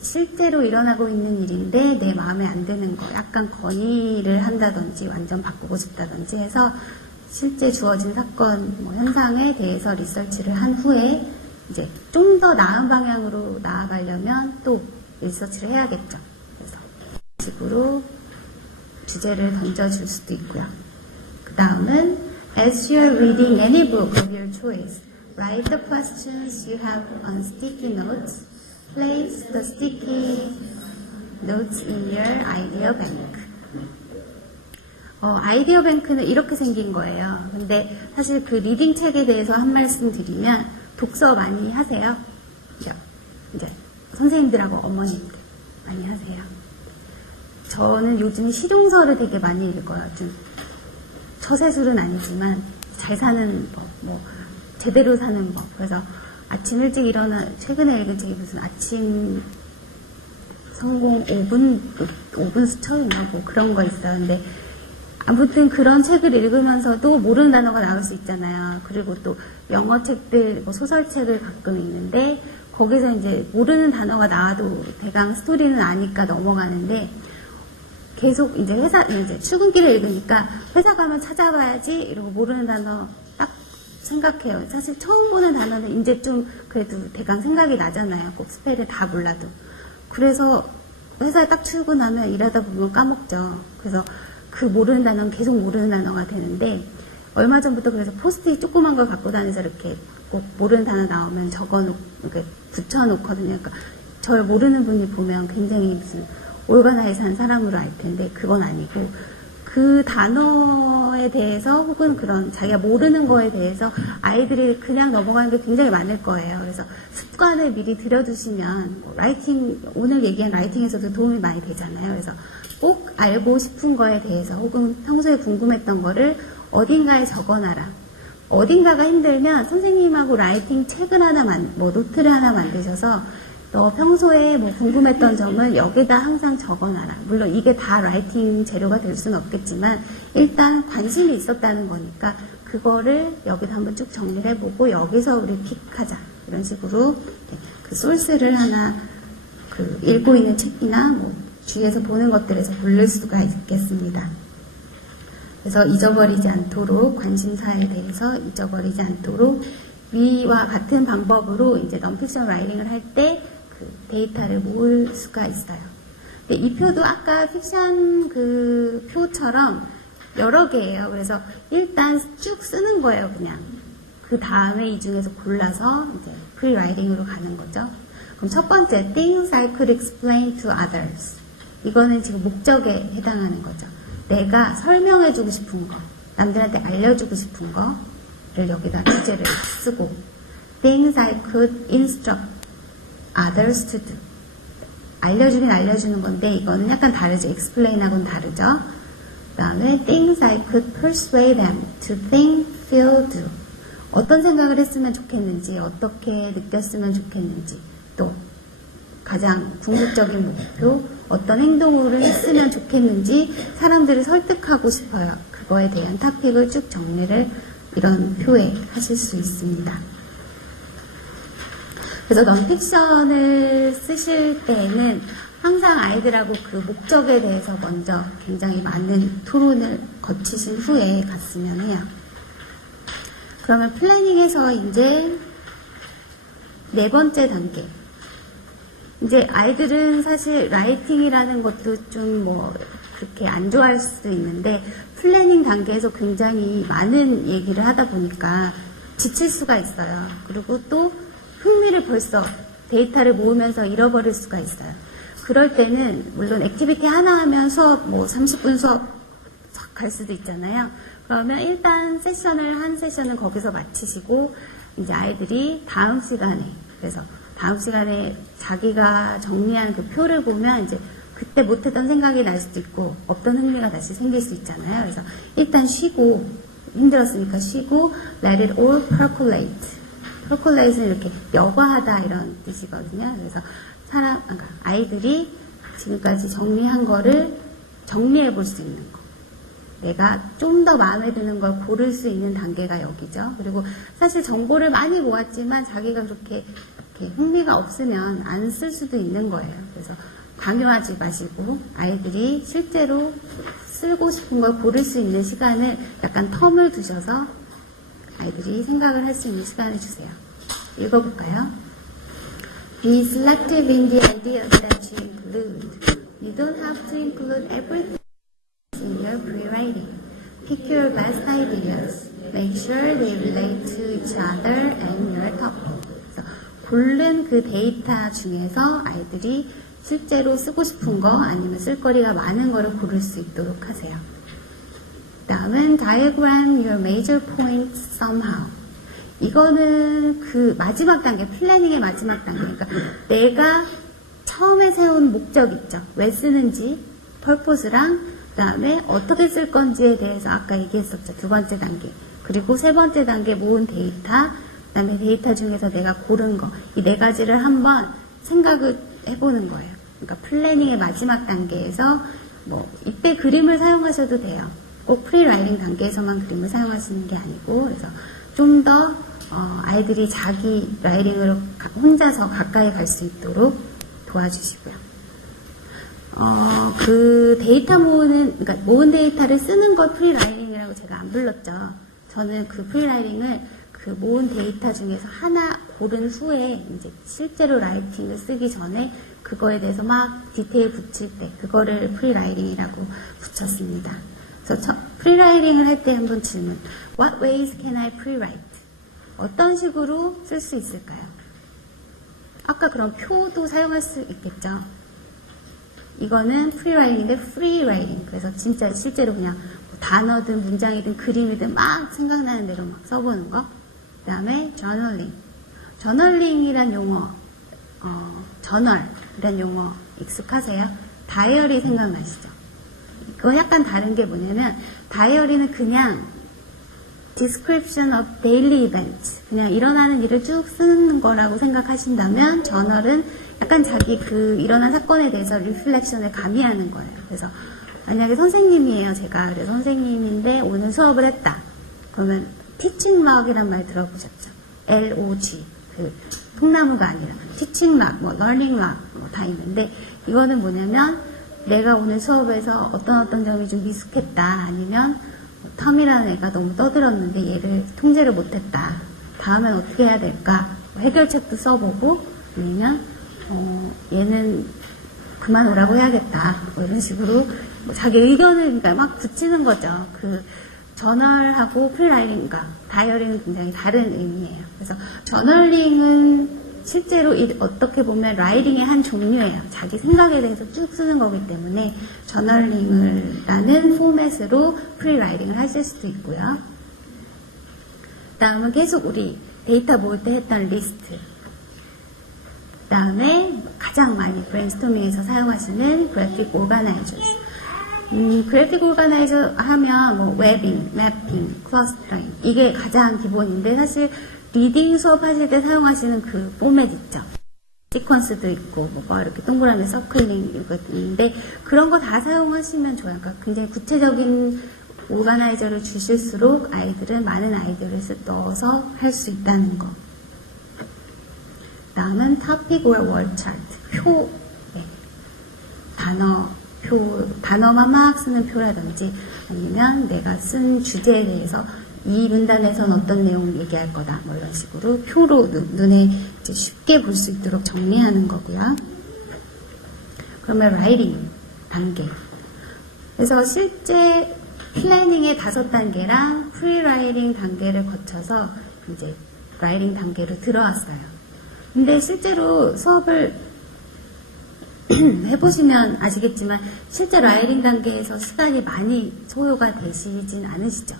실제로 일어나고 있는 일인데 내 마음에 안 드는 거 약간 건의를 한다든지 완전 바꾸고 싶다든지 해서 실제 주어진 사건 뭐 현상에 대해서 리서치를 한 후에 이제 좀 더 나은 방향으로 나아가려면 또 리서치를 해야겠죠. 그래서 이런 식으로 주제를 던져줄 수도 있고요. 그 다음은 As you are reading any book of your choice, write the questions you have on sticky notes. Place the sticky notes in your idea bank. 아이디어 뱅크는 이렇게 생긴 거예요. 근데 사실 그 리딩 책에 대해서 한 말씀 드리면 독서 많이 하세요? 이제 선생님들하고 어머님들 많이 하세요. 저는 요즘 실용서를 되게 많이 읽어요. 좀 처세술은 아니지만 잘 사는 법, 뭐 제대로 사는 법. 그래서 아침 일찍 최근에 읽은 책이 무슨 아침 성공 5분 수첩인가 뭐 그런 거 있어요. 근데 아무튼 그런 책을 읽으면서도 모르는 단어가 나올 수 있잖아요. 그리고 또 영어 책들, 뭐 소설책을 가끔 읽는데 거기서 이제 모르는 단어가 나와도 대강 스토리는 아니까 넘어가는데 계속 이제 이제 출근길을 읽으니까 회사 가면 찾아봐야지 이러고 모르는 단어 딱 생각해요. 사실 처음 보는 단어는 이제 좀 그래도 대강 생각이 나잖아요. 꼭 스펠을 다 몰라도. 그래서 회사에 딱 출근하면 일하다 보면 까먹죠. 그래서 그 모르는 단어는 계속 모르는 단어가 되는데 얼마 전부터 그래서 포스트잇 조그만 걸 갖고 다니면서 이렇게 꼭 모르는 단어 나오면 이렇게 붙여놓거든요. 그러니까 절 모르는 분이 보면 굉장히 무슨 올가나에 산 사람으로 알 텐데 그건 아니고 그 단어에 대해서 혹은 그런 자기가 모르는 거에 대해서 아이들이 그냥 넘어가는 게 굉장히 많을 거예요. 그래서 습관을 미리 들여두시면 라이팅, 오늘 얘기한 라이팅에서도 도움이 많이 되잖아요. 그래서 꼭 알고 싶은 거에 대해서 혹은 평소에 궁금했던 거를 어딘가에 적어놔라. 어딘가가 힘들면 선생님하고 라이팅 책을 하나 노트를 하나 만드셔서 너 평소에 뭐 궁금했던 점을 여기다 항상 적어놔라. 물론 이게 다 라이팅 재료가 될 수는 없겠지만 일단 관심이 있었다는 거니까 그거를 여기다 한번 쭉 정리를 해보고 여기서 우리 픽하자. 이런 식으로 그 소스를 하나 그 읽고 있는 책이나 뭐 주위에서 보는 것들에서 고를 수가 있겠습니다. 그래서 잊어버리지 않도록 관심사에 대해서 잊어버리지 않도록 위와 같은 방법으로 이제 넌픽션 라이팅을 할 때 그 데이터를 모을 수가 있어요. 근데 이 표도 아까 픽션 그 표처럼 여러 개예요. 그래서 일단 쭉 쓰는 거예요, 그냥. 그 다음에 이 중에서 골라서 이제 프리라이팅으로 가는 거죠. 그럼 첫 번째, things I could explain to others. 이거는 지금 목적에 해당하는 거죠. 내가 설명해주고 싶은 거, 남들한테 알려주고 싶은 거를 여기다 주제를 쓰고 things I could instruct others to do. 알려주긴 알려주는 건데 이거는 약간 다르죠. explain하고는 다르죠. 그 다음에 things I could persuade them to think, feel, do. 어떤 생각을 했으면 좋겠는지, 어떻게 느꼈으면 좋겠는지, 또 가장 궁극적인 목표, 어떤 행동을 했으면 좋겠는지 사람들을 설득하고 싶어요. 그거에 대한 토픽을 쭉 정리를 이런 표에 하실 수 있습니다. 그래서 넌픽션을 쓰실 때에는 항상 아이들하고 그 목적에 대해서 먼저 굉장히 많은 토론을 거치신 후에 갔으면 해요. 그러면 플래닝에서 이제 네 번째 단계. 이제 아이들은 사실 라이팅이라는 것도 좀 뭐 그렇게 안 좋아할 수도 있는데 플래닝 단계에서 굉장히 많은 얘기를 하다 보니까 지칠 수가 있어요. 그리고 또 흥미를 벌써 데이터를 모으면서 잃어버릴 수가 있어요. 그럴 때는 물론 액티비티 하나 하면 수업 뭐 30분 수업 갈 수도 있잖아요. 그러면 일단 한 세션을 거기서 마치시고 이제 아이들이 다음 시간에 그래서 다음 시간에 자기가 정리한 그 표를 보면 이제 그때 못했던 생각이 날 수도 있고 없던 흥미가 다시 생길 수 있잖아요. 그래서 일단 쉬고 힘들었으니까 쉬고 let it all percolate. percolate는 이렇게 여과하다 이런 뜻이거든요. 그래서 그러니까 아이들이 지금까지 정리한 거를 정리해 볼 수 있는 거. 내가 좀 더 마음에 드는 걸 고를 수 있는 단계가 여기죠. 그리고 사실 정보를 많이 모았지만 자기가 그렇게 흥미가 없으면 안 쓸 수도 있는 거예요. 그래서 강요하지 마시고 아이들이 실제로 쓰고 싶은 걸 고를 수 있는 시간을 약간 텀을 두셔서 아이들이 생각을 할 수 있는 시간을 주세요. 읽어볼까요? Be selective in the ideas that you include. You don't have to include everything in your pre-writing. Pick your best ideas. Make sure they relate to each other and your topic. 그래서 고른 그 데이터 중에서 아이들이 실제로 쓰고 싶은 거 아니면 쓸거리가 많은 거를 고를 수 있도록 하세요. 다음은 diagram your major points somehow. 이거는 그 마지막 단계, 플래닝의 마지막 단계. 그러니까 내가 처음에 세운 목적 있죠. 왜 쓰는지, purpose랑 그다음에 어떻게 쓸 건지에 대해서 아까 얘기했었죠. 두 번째 단계. 그리고 세 번째 단계 모은 데이터, 그다음에 데이터 중에서 내가 고른 거. 이 네 가지를 한번 생각을 해보는 거예요. 그러니까 플래닝의 마지막 단계에서 뭐 이때 그림을 사용하셔도 돼요. 꼭 프리라이팅 단계에서만 그림을 사용하시는 게 아니고 그래서 좀 더 아이들이 자기 라이팅으로 혼자서 가까이 갈 수 있도록 도와주시고요. 그 데이터 그러니까 모은 데이터를 쓰는 걸 프리라이팅이라고 제가 안 불렀죠. 저는 그 프리라이팅을 그 모은 데이터 중에서 하나 고른 후에 이제 실제로 라이팅을 쓰기 전에 그거에 대해서 막 디테일 붙일 때 그거를 프리라이팅이라고 붙였습니다. 그래서 프리라이팅을 할 때 한번 질문. What ways can I pre-write? 어떤 식으로 쓸 수 있을까요? 아까 그런 표도 사용할 수 있겠죠. 이거는 프리라이팅인데 프리라이팅. 그래서 진짜 실제로 그냥 뭐 단어든 문장이든 그림이든 막 생각나는 대로 막 써보는 거. 그 다음에 저널링. 저널링이란 용어, 저널이란 용어 익숙하세요? 다이어리 생각나시죠? 그건 약간 다른 게 뭐냐면 다이어리는 그냥 description of daily events, 그냥 일어나는 일을 쭉 쓰는 거라고 생각하신다면 저널은 약간 자기 그 일어난 사건에 대해서 리플렉션을 가미하는 거예요. 그래서 만약에 선생님이에요, 제가. 그래서 선생님인데 오늘 수업을 했다. 그러면 teaching log이란 말 들어보셨죠? LOG, 그 통나무가 아니라 teaching log, 뭐 learning log 뭐 다 있는데 이거는 뭐냐면 내가 오늘 수업에서 어떤 점이 좀 미숙했다, 아니면 텀이라는 애가 너무 떠들었는데 얘를 통제를 못했다, 다음엔 어떻게 해야 될까, 해결책도 써보고, 아니면 얘는 그만 오라고 해야겠다, 뭐 이런 식으로 뭐 자기 의견을 그러니까 막 붙이는 거죠. 그 저널하고 프리라이팅과 다이어리는 굉장히 다른 의미예요. 그래서 저널링은 실제로 어떻게 보면 라이팅의 한 종류예요. 자기 생각에 대해서 쭉 쓰는 거기 때문에 저널링이라는 포맷으로 프리라이팅을 하실 수도 있고요. 다음은 계속 우리 데이터 모을 때 했던 리스트. 다음에 가장 많이 브레인스토밍에서 사용하시는 그래픽 오가나이저스. 그래픽 오가나이저 하면 뭐 웨빙, 매핑, 클러스터링 이게 가장 기본인데 사실 리딩 수업 하실 때 사용하시는 그 포맷 있죠. 시퀀스도 있고 뭐 이렇게 동그라미 서클링 이거 있는데 그런 거 다 사용하시면 좋아요. 그러니까 굉장히 구체적인 오가나이저를 주실수록 아이들은 많은 아이디어를 넣어서 할 수 있다는 거. 다음은 topic or word chart. 표, 네. 단어만 막 쓰는 표라든지 아니면 내가 쓴 주제에 대해서 이 문단에서는 어떤 내용을 얘기할 거다, 뭐 이런 식으로 표로 눈에 이제 쉽게 볼 수 있도록 정리하는 거고요. 그러면 라이팅 단계. 그래서 실제 플래닝의 5단계랑 프리라이팅 단계를 거쳐서 이제 라이팅 단계로 들어왔어요. 근데 실제로 수업을 해보시면 아시겠지만 실제 라이팅 단계에서 시간이 많이 소요가 되시진 않으시죠.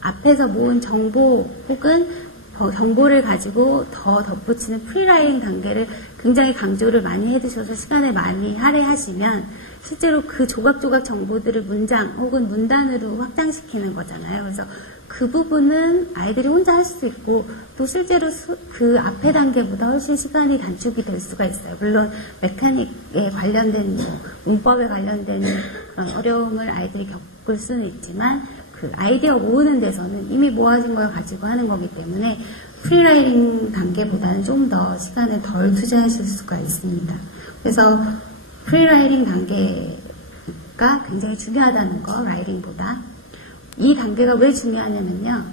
앞에서 모은 정보 혹은 정보를 가지고 더 덧붙이는 프리라이팅 단계를 굉장히 강조를 많이 해주셔서 시간을 많이 할애하시면 실제로 그 조각조각 정보들을 문장 혹은 문단으로 확장시키는 거잖아요. 그래서 그 부분은 아이들이 혼자 할 수 있고 또 실제로 그 앞에 단계보다 훨씬 시간이 단축이 될 수가 있어요. 물론 메카닉에 관련된 문법에 관련된 그런 어려움을 아이들이 겪을 수는 있지만 그 아이디어 모으는 데서는 이미 모아진 걸 가지고 하는 거기 때문에 프리라이팅 단계보다는 좀 더 시간을 덜 투자하실 수가 있습니다. 그래서 프리라이팅 단계가 굉장히 중요하다는 거, 라이팅보다. 이 단계가 왜 중요하냐면요.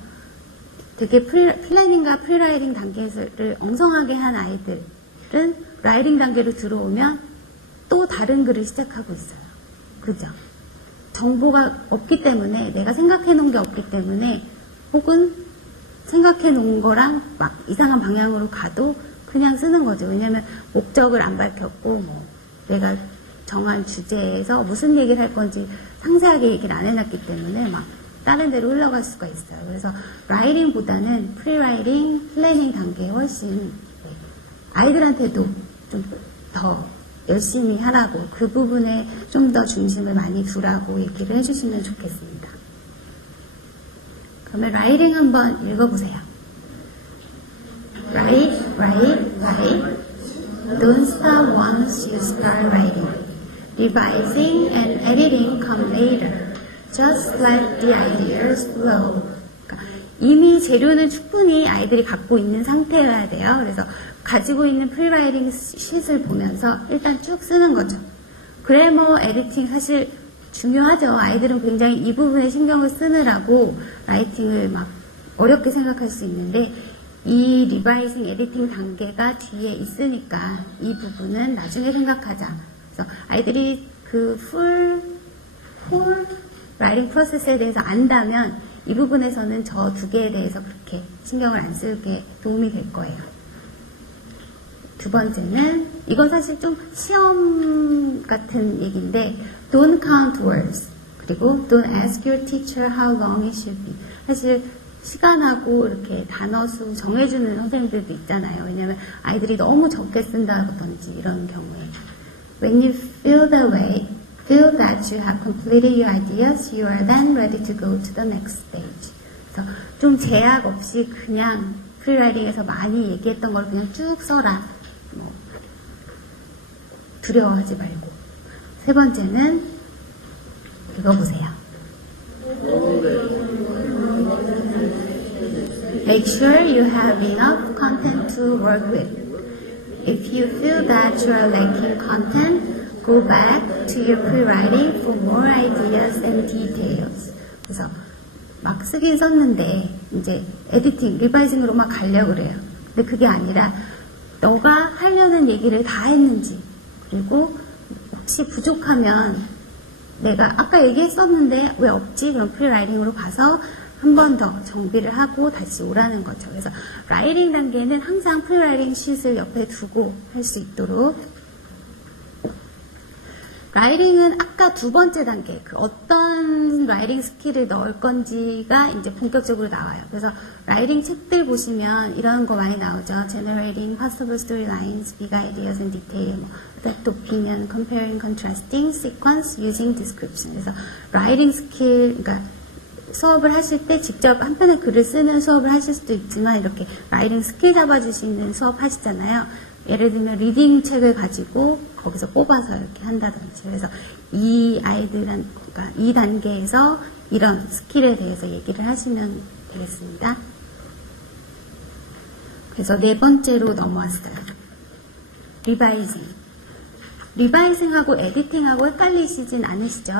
되게 플래닝과 프리라이팅 단계를 엉성하게 한 아이들은 라이팅 단계로 들어오면 또 다른 글을 시작하고 있어요. 그죠? 정보가 없기 때문에, 내가 생각해 놓은 게 없기 때문에, 혹은 생각해 놓은 거랑 막 이상한 방향으로 가도 그냥 쓰는 거죠. 왜냐하면 목적을 안 밝혔고, 뭐 내가 정한 주제에서 무슨 얘기를 할 건지 상세하게 얘기를 안 해놨기 때문에 막 다른 데로 흘러갈 수가 있어요. 그래서 라이팅보다는 프리라이팅, 플래닝 단계에 훨씬 아이들한테도 좀 더 열심히 하라고, 그 부분에 좀 더 중심을 많이 두라고 얘기를 해주시면 좋겠습니다. 그러면 라이팅 한번 읽어보세요. Write, write, write. Don't stop once you start writing. Revising and editing come later. Just let the ideas flow. 그러니까 이미 재료는 충분히 아이들이 갖고 있는 상태여야 돼요. 그래서 가지고 있는 프리라이팅 쉿을 보면서 일단 쭉 쓰는 거죠. 그래머 에디팅 사실 중요하죠. 아이들은 굉장히 이 부분에 신경을 쓰느라고 라이팅을 막 어렵게 생각할 수 있는데 이 리바이징 에디팅 단계가 뒤에 있으니까 이 부분은 나중에 생각하자. 그래서 아이들이 그 풀 라이팅 프로세스에 대해서 안다면 이 부분에서는 저 두 개에 대해서 그렇게 신경을 안 쓰게 도움이 될 거예요. 두 번째는 이건 사실 좀 시험 같은 얘기인데 Don't count words 그리고 Don't ask your teacher how long it should be. 사실 시간하고 이렇게 단어 수 정해주는 선생님들도 있잖아요. 왜냐하면 아이들이 너무 적게 쓴다든지 이런 경우에 When you feel that you have completed your ideas, you are then ready to go to the next stage. 그래서 좀 제약 없이 그냥 프리라이팅에서 많이 얘기했던 걸 그냥 쭉 써라. 두려워하지 말고. 세 번째는 이거 보세요. Make sure you have enough content to work with. If you feel that you are lacking content, go back to your pre-writing for more ideas and details. 그래서 막 쓰긴 썼는데 이제 에디팅, 리바이징으로 막 가려고 그래요. 근데 그게 아니라 너가 하려는 얘기를 다 했는지 그리고 혹시 부족하면 내가 아까 얘기했었는데 왜 없지? 그럼 프리라이팅으로 가서 한 번 더 정비를 하고 다시 오라는 거죠. 그래서 라이팅 단계는 항상 프리라이팅 쉿을 옆에 두고 할 수 있도록 라이팅은 아까 두 번째 단계, 그 어떤 라이팅 스킬을 넣을 건지가 이제 본격적으로 나와요. 그래서 라이팅 책들 보시면 이런 거 많이 나오죠. Generating possible storylines, big ideas and detail, fact opinion, comparing, contrasting, sequence, using description. 그래서 라이팅 스킬, 그러니까 수업을 하실 때 직접 한 편의 글을 쓰는 수업을 하실 수도 있지만 이렇게 라이팅 스킬 잡아줄 수 있는 수업 하시잖아요. 예를 들면 리딩 책을 가지고 거기서 뽑아서 이렇게 한다든지. 그래서 이 아이들한, 그러니까 이 단계에서 이런 스킬에 대해서 얘기를 하시면 되겠습니다. 그래서 네 번째로 넘어왔어요. 리바이징. 리바이징하고 에디팅하고 헷갈리시진 않으시죠?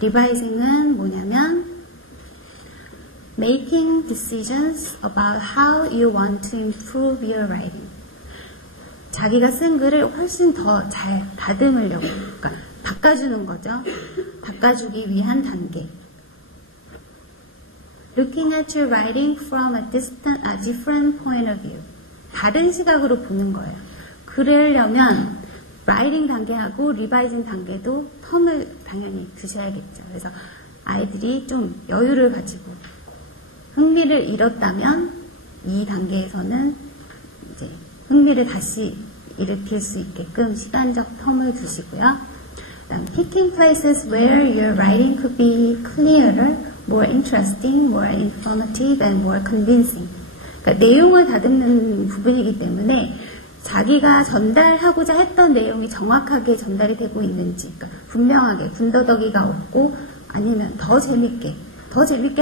리바이징은 뭐냐면 making decisions about how you want to improve your writing. 자기가 쓴 글을 훨씬 더 잘 다듬으려고, 그러니까 바꿔주는 거죠. 바꿔주기 위한 단계. Looking at your writing from a different point of view. 다른 시각으로 보는 거예요. 그러려면 라이팅 단계하고 리바이징 단계도 텀을 당연히 두셔야겠죠. 그래서 아이들이 좀 여유를 가지고 흥미를 잃었다면 이 단계에서는 이제 흥미를 다시 일으킬 수 있게끔 시간적 텀을 두시고요. 그다음 picking places where your writing could be clearer, more interesting, more informative, and more convincing. 그러니까 내용을 다듬는 부분이기 때문에 자기가 전달하고자 했던 내용이 정확하게 전달이 되고 있는지, 그러니까 분명하게 군더더기가 없고 아니면 더 재밌게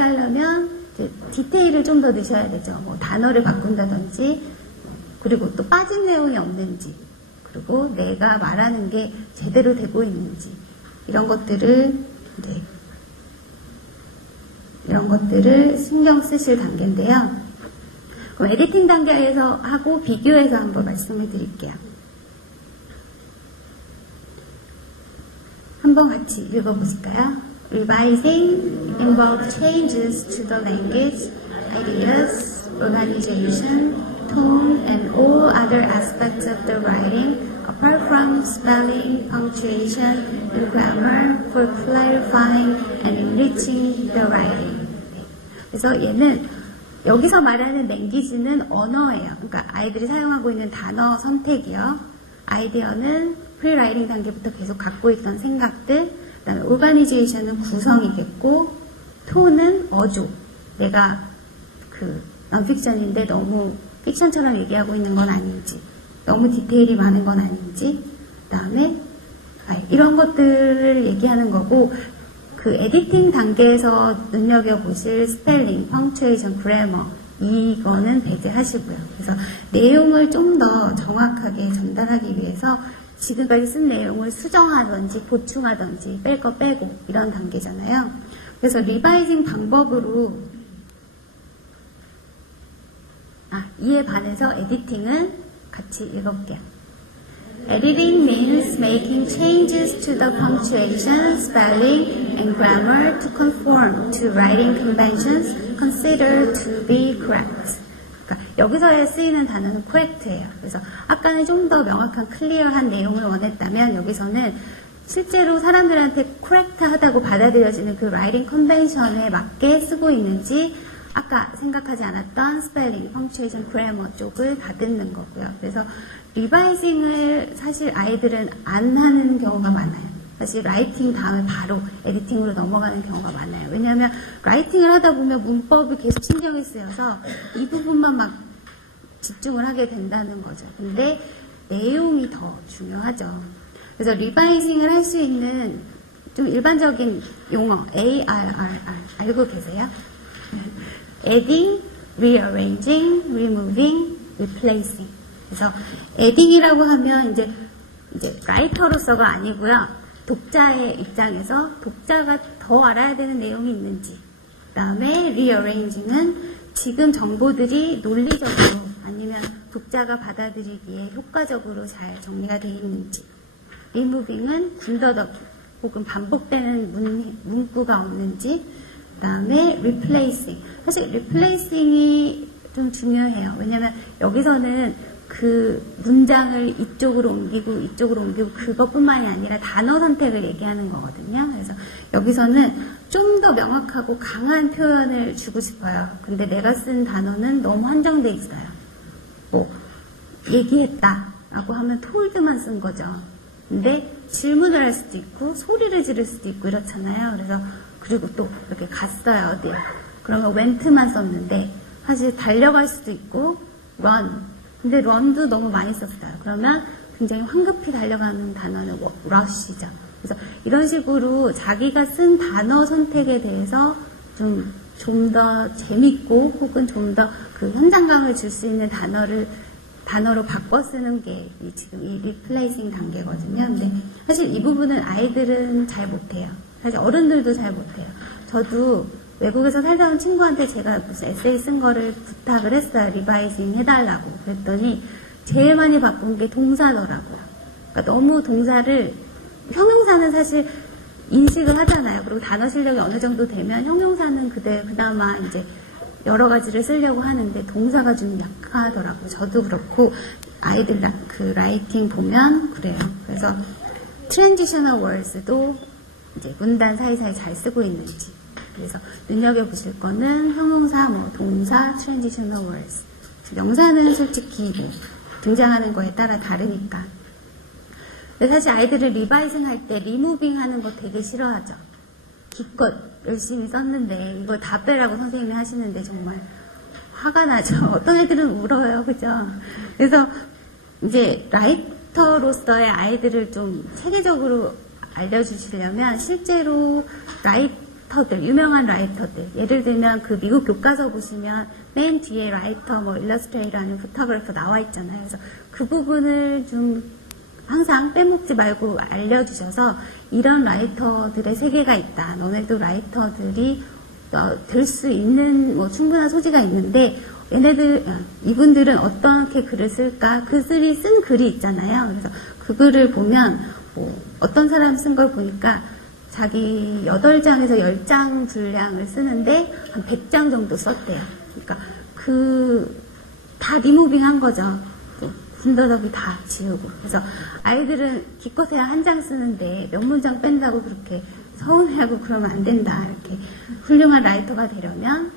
하려면 이제 디테일을 좀 더 넣으셔야 되죠. 뭐 단어를 바꾼다든지, 그리고 또 빠진 내용이 없는지, 그리고 내가 말하는 게 제대로 되고 있는지, 이런 것들을 신경 쓰실 단계인데요. 그럼 에디팅 단계에서 하고 비교해서 한번 말씀을 드릴게요. 한번 같이 읽어보실까요? Revising involves changes to the language, ideas, organization, tone, and all other aspects of the writing, apart from spelling, punctuation, and grammar, for clarifying and enriching the writing. 그래서 얘는 여기서 말하는 랭귀지는 언어예요. 그러니까 아이들이 사용하고 있는 단어 선택이요. 아이디어는 프리라이팅 단계부터 계속 갖고 있던 생각들, 그다음에 오가니제이션은 구성이겠고, 톤은 어조. 내가 그 넌픽션인데 너무 픽션처럼 얘기하고 있는 건 아닌지, 너무 디테일이 많은 건 아닌지, 그다음에 이런 것들을 얘기하는 거고, 그 에디팅 단계에서 눈여겨보실 스펠링, 펑추에이션, 그래머 이거는 배제하시고요. 그래서 내용을 좀 더 정확하게 전달하기 위해서 지금까지 쓴 내용을 수정하든지 보충하든지 뺄 거 빼고 이런 단계잖아요. 그래서 리바이징 방법으로 이에 반해서 에디팅은 같이 읽어볼게요. Editing means making changes to the punctuation, spelling, and grammar to conform to writing conventions considered to be correct. 그러니까 여기서 쓰이는 단어는 correct예요. 그래서 아까는 좀 더 명확한 클리어한 내용을 원했다면 여기서는 실제로 사람들한테 correct하다고 받아들여지는 그 writing convention에 맞게 쓰고 있는지 아까 생각하지 않았던 스펠링, 펑추에이션, 그래머 쪽을 다듬는 거고요. 그래서 리바이징을 사실 아이들은 안 하는 경우가 많아요. 사실 라이팅 다음에 바로 에디팅으로 넘어가는 경우가 많아요. 왜냐하면 라이팅을 하다 보면 문법이 계속 신경이 쓰여서 이 부분만 막 집중을 하게 된다는 거죠. 근데 내용이 더 중요하죠. 그래서 리바이징을 할 수 있는 좀 일반적인 용어 ARRR 알고 계세요? Adding, Rearranging, Removing, Replacing. 그래서 adding이라고 하면 이제 라이터로서가 아니고요. 독자의 입장에서 독자가 더 알아야 되는 내용이 있는지. 그 다음에 rearranging은 지금 정보들이 논리적으로 아니면 독자가 받아들이기에 효과적으로 잘 정리가 되어 있는지. removing은 군더더기 혹은 반복되는 문구가 없는지. 그 다음에 replacing. 사실 replacing이 좀 중요해요. 왜냐면 여기서는 그 문장을 이쪽으로 옮기고 그것뿐만이 아니라 단어 선택을 얘기하는 거거든요. 그래서 여기서는 좀 더 명확하고 강한 표현을 주고 싶어요. 근데 내가 쓴 단어는 너무 한정돼 있어요. 뭐 얘기했다 라고 하면 told만 쓴 거죠. 근데 질문을 할 수도 있고 소리를 지를 수도 있고 이렇잖아요. 그래서 그리고 또 이렇게 갔어요 어디에. 그러면 went만 썼는데 사실 달려갈 수도 있고 run. 근데 run도 너무 많이 썼어요. 그러면 굉장히 황급히 달려가는 단어는 rush이죠. 그래서 이런 식으로 자기가 쓴 단어 선택에 대해서 좀 더 재밌고 혹은 좀 더 그 현장감을 줄 수 있는 단어로 바꿔 쓰는 게 지금 이 리플레이싱 단계거든요. 근데 사실 이 부분은 아이들은 잘 못해요. 사실 어른들도 잘 못해요. 저도 외국에서 살다 온 친구한테 제가 무슨 에세이 쓴 거를 부탁을 했어요. 리바이징 해달라고. 그랬더니 제일 많이 바꾼 게 동사더라고요. 그러니까 너무 동사를, 형용사는 사실 인식을 하잖아요. 그리고 단어 실력이 어느 정도 되면 형용사는 그나마 이제 여러 가지를 쓰려고 하는데 동사가 좀 약하더라고요. 저도 그렇고 아이들 그 라이팅 보면 그래요. 그래서 트랜지셔널 월스도 이제 문단 사이사이 잘 쓰고 있는지. 그래서 눈여겨보실 거는 형용사, 동사, transitional words. 명사는 솔직히 등장하는 거에 따라 다르니까. 근데 사실 아이들을 리바이징 할 때 리무빙 하는 거 되게 싫어하죠. 기껏 열심히 썼는데 이걸 다 빼라고 선생님이 하시는데 정말 화가 나죠. 어떤 애들은 울어요. 그죠? 그래서 이제 라이터로서의 아이들을 좀 체계적으로 알려주시려면 실제로 유명한 라이터들, 예를 들면 그 미국 교과서 보시면 맨 뒤에 라이터, 일러스트레이터 아니면 포토그래퍼 나와 있잖아요. 그래서 그 부분을 좀 항상 빼먹지 말고 알려주셔서 이런 라이터들의 세계가 있다. 너네도 라이터들이 될 수 있는 충분한 소지가 있는데 이분들은 어떻게 글을 쓸까? 그들이 쓴 글이 있잖아요. 그래서 그 글을 보면 어떤 사람 쓴 걸 보니까 자기 8장에서 10장 분량을 쓰는데 한 100장 정도 썼대요. 그러니까 다 리무빙 한 거죠. 군더더기 다 지우고. 그래서 아이들은 기껏해야 한 장 쓰는데 몇 문장 뺀다고 그렇게 서운해하고 그러면 안 된다. 이렇게 훌륭한 라이터가 되려면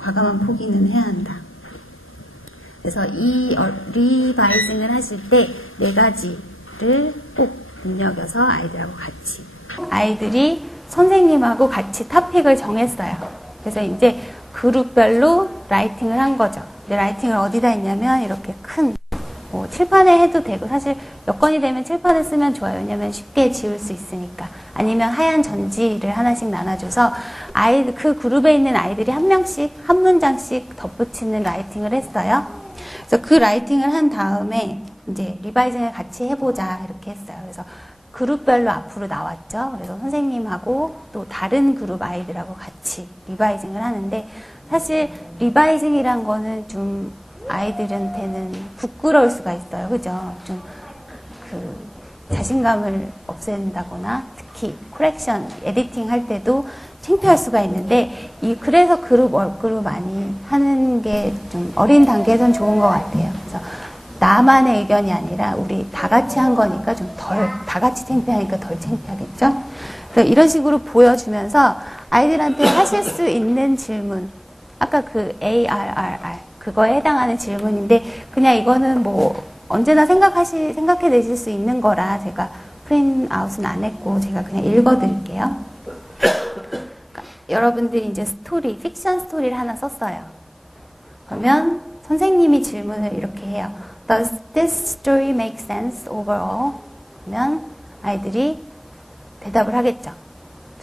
과감한 포기는 해야 한다. 그래서 이 리바이징을 하실 때 4가지를 꼭 눈여겨서 아이들이 선생님하고 같이 토픽을 정했어요. 그래서 이제 그룹별로 라이팅을 한 거죠. 근데 라이팅을 어디다 했냐면 이렇게 큰 칠판에 해도 되고 사실 여건이 되면 칠판에 쓰면 좋아요. 왜냐면 쉽게 지울 수 있으니까. 아니면 하얀 전지를 하나씩 나눠줘서 그 그룹에 있는 아이들이 한 명씩 한 문장씩 덧붙이는 라이팅을 했어요. 그래서 그 라이팅을 한 다음에 이제 리바이징을 같이 해보자 이렇게 했어요. 그래서 그룹별로 앞으로 나왔죠. 그래서 선생님하고 또 다른 그룹 아이들하고 같이 리바이징을 하는데, 사실 리바이징이란 거는 좀 아이들한테는 부끄러울 수가 있어요. 그죠? 좀 자신감을 없앤다거나 특히 코렉션, 에디팅 할 때도 창피할 수가 있는데, 그래서 그룹 월그룹 많이 하는 게 좀 어린 단계에선 좋은 것 같아요. 그래서 나만의 의견이 아니라 우리 다 같이 한 거니까 좀 다 같이 창피하니까 덜 창피하겠죠? 그래서 이런 식으로 보여주면서 아이들한테 하실 수 있는 질문, 아까 그 ARRR, 그거에 해당하는 질문인데, 그냥 이거는 뭐 언제나 생각해내실 수 있는 거라 제가 프린트아웃은 안 했고 제가 그냥 읽어드릴게요. 그러니까 여러분들이 이제 픽션 스토리를 하나 썼어요. 그러면 선생님이 질문을 이렇게 해요. Does this story make sense overall? 그러면 아이들이 대답을 하겠죠.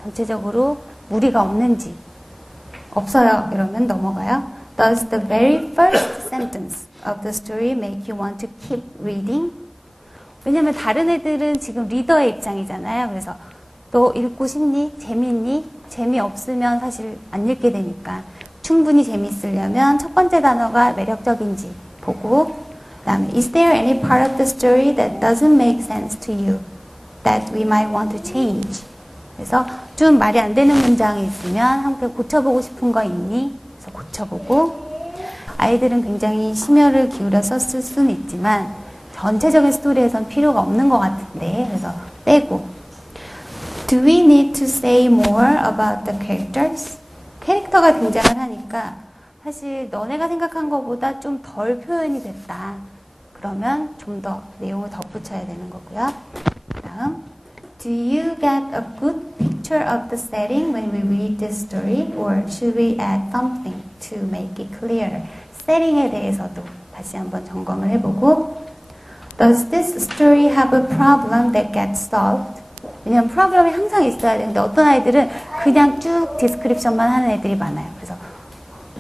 전체적으로 무리가 없는지. 없어요. 이러면 넘어가요. Does the very first sentence of the story make you want to keep reading? 왜냐면 다른 애들은 지금 리더의 입장이잖아요. 그래서 너 읽고 싶니? 재밌니? 재미없으면 사실 안 읽게 되니까 충분히 재밌으려면 첫 번째 단어가 매력적인지 보고, 그 다음에 Is there any part of the story that doesn't make sense to you that we might want to change? 그래서 좀 말이 안 되는 문장이 있으면 함께 고쳐보고 싶은 거 있니? 그래서 고쳐보고, 아이들은 굉장히 심혈을 기울여서 쓸 수는 있지만 전체적인 스토리에선 필요가 없는 것 같은데, 그래서 빼고 Do we need to say more about the characters? 캐릭터가 등장을 하니까 사실 너네가 생각한 것보다 좀 덜 표현이 됐다. 그러면 좀 더 내용을 덧붙여야 되는 거고요. 다음, Do you get a good picture of the setting when we read this story, or should we add something to make it clearer? 세팅에 대해서도 다시 한번 점검을 해보고, Does this story have a problem that gets solved? 왜냐면 프로블럼이 항상 있어야 되는데 어떤 아이들은 그냥 쭉 디스크립션만 하는 애들이 많아요. 그래서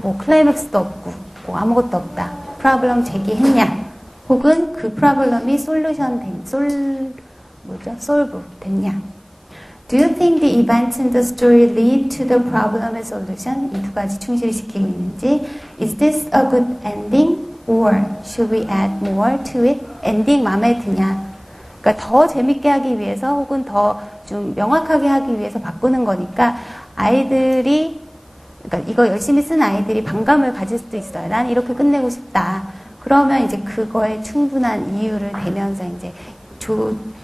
뭐 클라이맥스도 없고 뭐 아무것도 없다. 프로블럼 제기했냐? 혹은 그 프로블럼이 솔ve 됐냐? Do you think the events in the story lead to the problem and solution? 이 두 가지 충실시키고 있는지. Is this a good ending? Or should we add more to it? 엔딩 마음에 드냐? 그러니까 더 재밌게 하기 위해서 혹은 더 좀 명확하게 하기 위해서 바꾸는 거니까 아이들이, 그러니까 이거 열심히 쓴 아이들이 반감을 가질 수도 있어요. 난 이렇게 끝내고 싶다. 그러면 이제 그거에 충분한 이유를 대면서 이제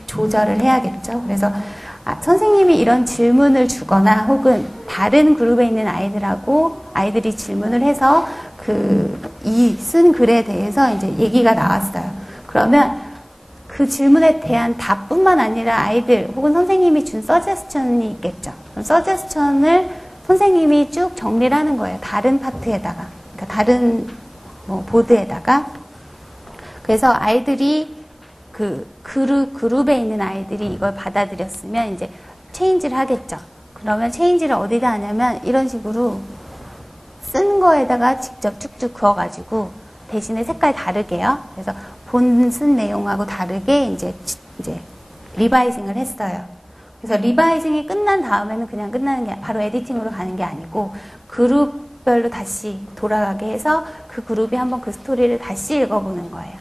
조절을 해야겠죠. 그래서 선생님이 이런 질문을 주거나 혹은 다른 그룹에 있는 아이들이 질문을 해서 이 쓴 글에 대해서 이제 얘기가 나왔어요. 그러면 그 질문에 대한 답뿐만 아니라 아이들 혹은 선생님이 준 서제스천이 있겠죠. 그럼 서제스천을 선생님이 쭉 정리를 하는 거예요. 다른 파트에다가, 그러니까 다른 보드에다가. 그래서 아이들이 그룹에 있는 아이들이 이걸 받아들였으면 이제 체인지를 하겠죠. 그러면 체인지를 어디다 하냐면 이런 식으로 쓴 거에다가 직접 쭉쭉 그어가지고 대신에 색깔 다르게요. 그래서 본 쓴 내용하고 다르게 이제 리바이징을 했어요. 그래서 리바이징이 끝난 다음에는 그냥 끝나는 게 바로 에디팅으로 가는 게 아니고 그룹별로 다시 돌아가게 해서 그 그룹이 한번 그 스토리를 다시 읽어보는 거예요.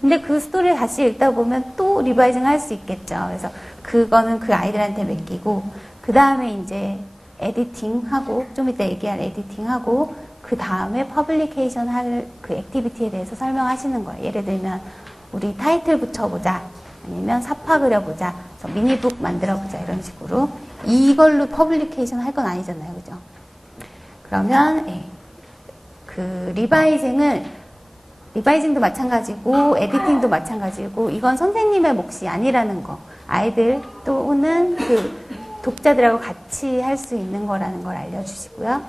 근데 그 스토리를 다시 읽다 보면 또 리바이징 할 수 있겠죠. 그래서 그거는 그 아이들한테 맡기고, 그 다음에 이제 에디팅하고, 좀 이따 얘기할 에디팅하고, 그 다음에 퍼블리케이션 할 그 액티비티에 대해서 설명하시는 거예요. 예를 들면 우리 타이틀 붙여보자, 아니면 사파 그려보자, 그래서 미니북 만들어보자, 이런 식으로. 이걸로 퍼블리케이션 할 건 아니잖아요. 그죠? 그러면 그 리바이징도 마찬가지고 에디팅도 마찬가지고, 이건 선생님의 몫이 아니라는 거, 아이들 또는 그 독자들하고 같이 할 수 있는 거라는 걸 알려주시고요.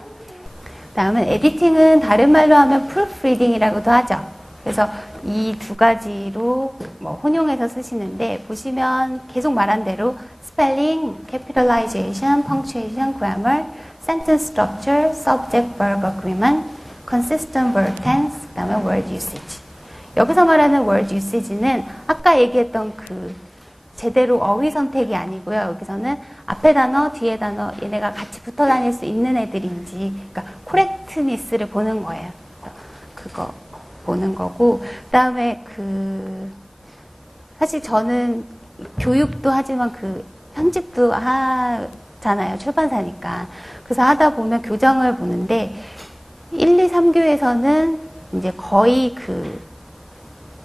다음은 에디팅은 다른 말로 하면 프루프리딩이라고도 하죠. 그래서 이 두 가지로 뭐 혼용해서 쓰시는데 보시면 계속 말한 대로 스펠링, capitalization, punctuation, grammar, sentence structure, subject, verb agreement, consistent verb tense, 그 다음에 word usage. 여기서 말하는 word usage는 아까 얘기했던 그 제대로 어휘 선택이 아니고요. 여기서는 앞에 단어, 뒤에 단어 얘네가 같이 붙어 다닐 수 있는 애들인지 그러니까 코렉트니스를 보는 거예요. 그거 보는 거고 그 다음에 사실 저는 교육도 하지만 편집도 하잖아요. 출판사니까. 그래서 하다 보면 교정을 보는데 1, 2, 3교에서는 이제 거의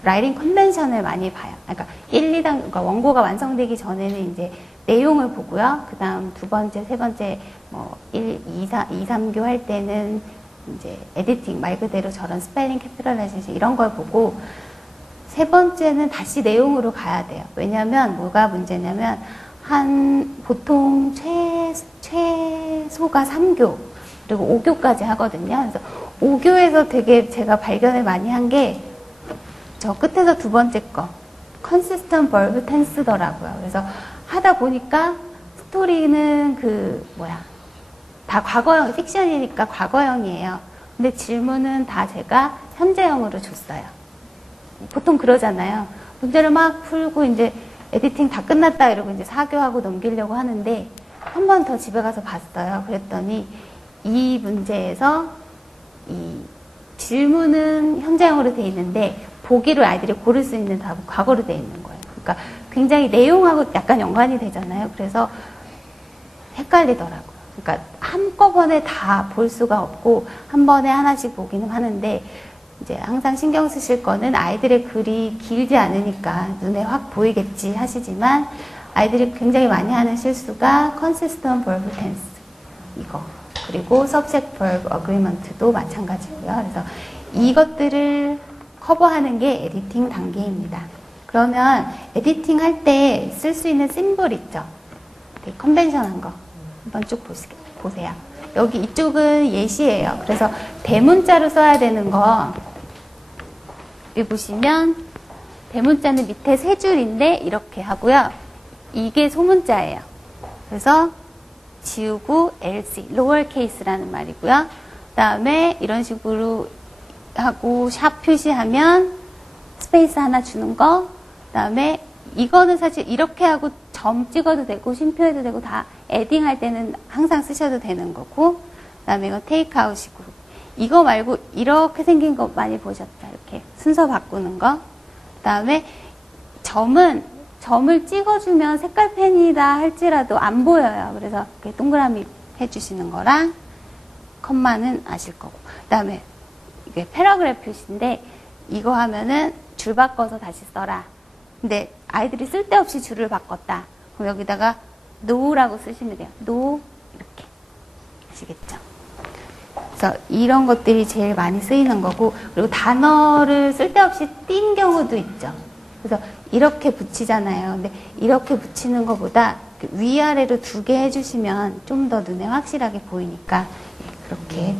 라이팅 컨벤션을 많이 봐요. 그러니까 1, 2단, 그러니까 원고가 완성되기 전에는 이제 내용을 보고요. 그 다음 두 번째, 세 번째, 1, 2, 3교 할 때는 이제 에디팅, 말 그대로 저런 스펠링, 캐피탈라이제이션 이런 걸 보고 세 번째는 다시 내용으로 가야 돼요. 왜냐면 뭐가 문제냐면 보통 최소가 3교, 그리고 5교까지 하거든요. 그래서 5교에서 되게 제가 발견을 많이 한 게 저 끝에서 두 번째 거 consistent verb tense더라고요. 그래서 하다 보니까 스토리는 다 과거형, 픽션이니까 과거형이에요. 근데 질문은 다 제가 현재형으로 줬어요. 보통 그러잖아요. 문제를 막 풀고 이제 에디팅 다 끝났다 이러고 이제 사교하고 넘기려고 하는데 한 번 더 집에 가서 봤어요. 그랬더니 이 문제에서 이 질문은 현재형으로 돼 있는데 보기로 아이들이 고를 수 있는 답은 과거로 돼 있는 거예요. 그러니까 굉장히 내용하고 약간 연관이 되잖아요. 그래서 헷갈리더라고요. 그러니까 한꺼번에 다 볼 수가 없고 한 번에 하나씩 보기는 하는데 이제 항상 신경 쓰실 거는 아이들의 글이 길지 않으니까 눈에 확 보이겠지 하시지만 아이들이 굉장히 많이 하는 실수가 consistent verb tense 이거 그리고 subject verb agreement도 마찬가지고요. 그래서 이것들을 커버하는 게 에디팅 단계입니다. 그러면 에디팅 할 때 쓸 수 있는 심볼 있죠? 되게 컨벤션한 거 한번 쭉 보세요. 여기 이쪽은 예시예요. 그래서 대문자로 써야 되는 거 여기 보시면 대문자는 밑에 세 줄인데 이렇게 하고요. 이게 소문자예요. 그래서 지우고 LC, lower case라는 말이고요. 그 다음에 이런 식으로 하고 샵 표시하면 스페이스 하나 주는 거. 그 다음에 이거는 사실 이렇게 하고 점 찍어도 되고 쉼표해도 되고 다 에딩 할 때는 항상 쓰셔도 되는 거고. 그 다음에 이거 테이크아웃이고. 이거 말고 이렇게 생긴 거 많이 보셨죠? 이렇게 순서 바꾸는 거. 그 다음에 점을 찍어주면 색깔펜이다 할지라도 안 보여요. 그래서 이렇게 동그라미 해주시는 거랑 컴마는 아실 거고. 그 다음에 이게 패러그래프 표시인데 이거 하면은 줄 바꿔서 다시 써라. 근데 아이들이 쓸데없이 줄을 바꿨다. 그럼 여기다가 no라고 쓰시면 돼요. no 이렇게 아시겠죠? 그래서 이런 것들이 제일 많이 쓰이는 거고 그리고 단어를 쓸데없이 띈 경우도 있죠. 그래서 이렇게 붙이잖아요. 근데 이렇게 붙이는 것보다 위아래로 두 개 해주시면 좀 더 눈에 확실하게 보이니까 그렇게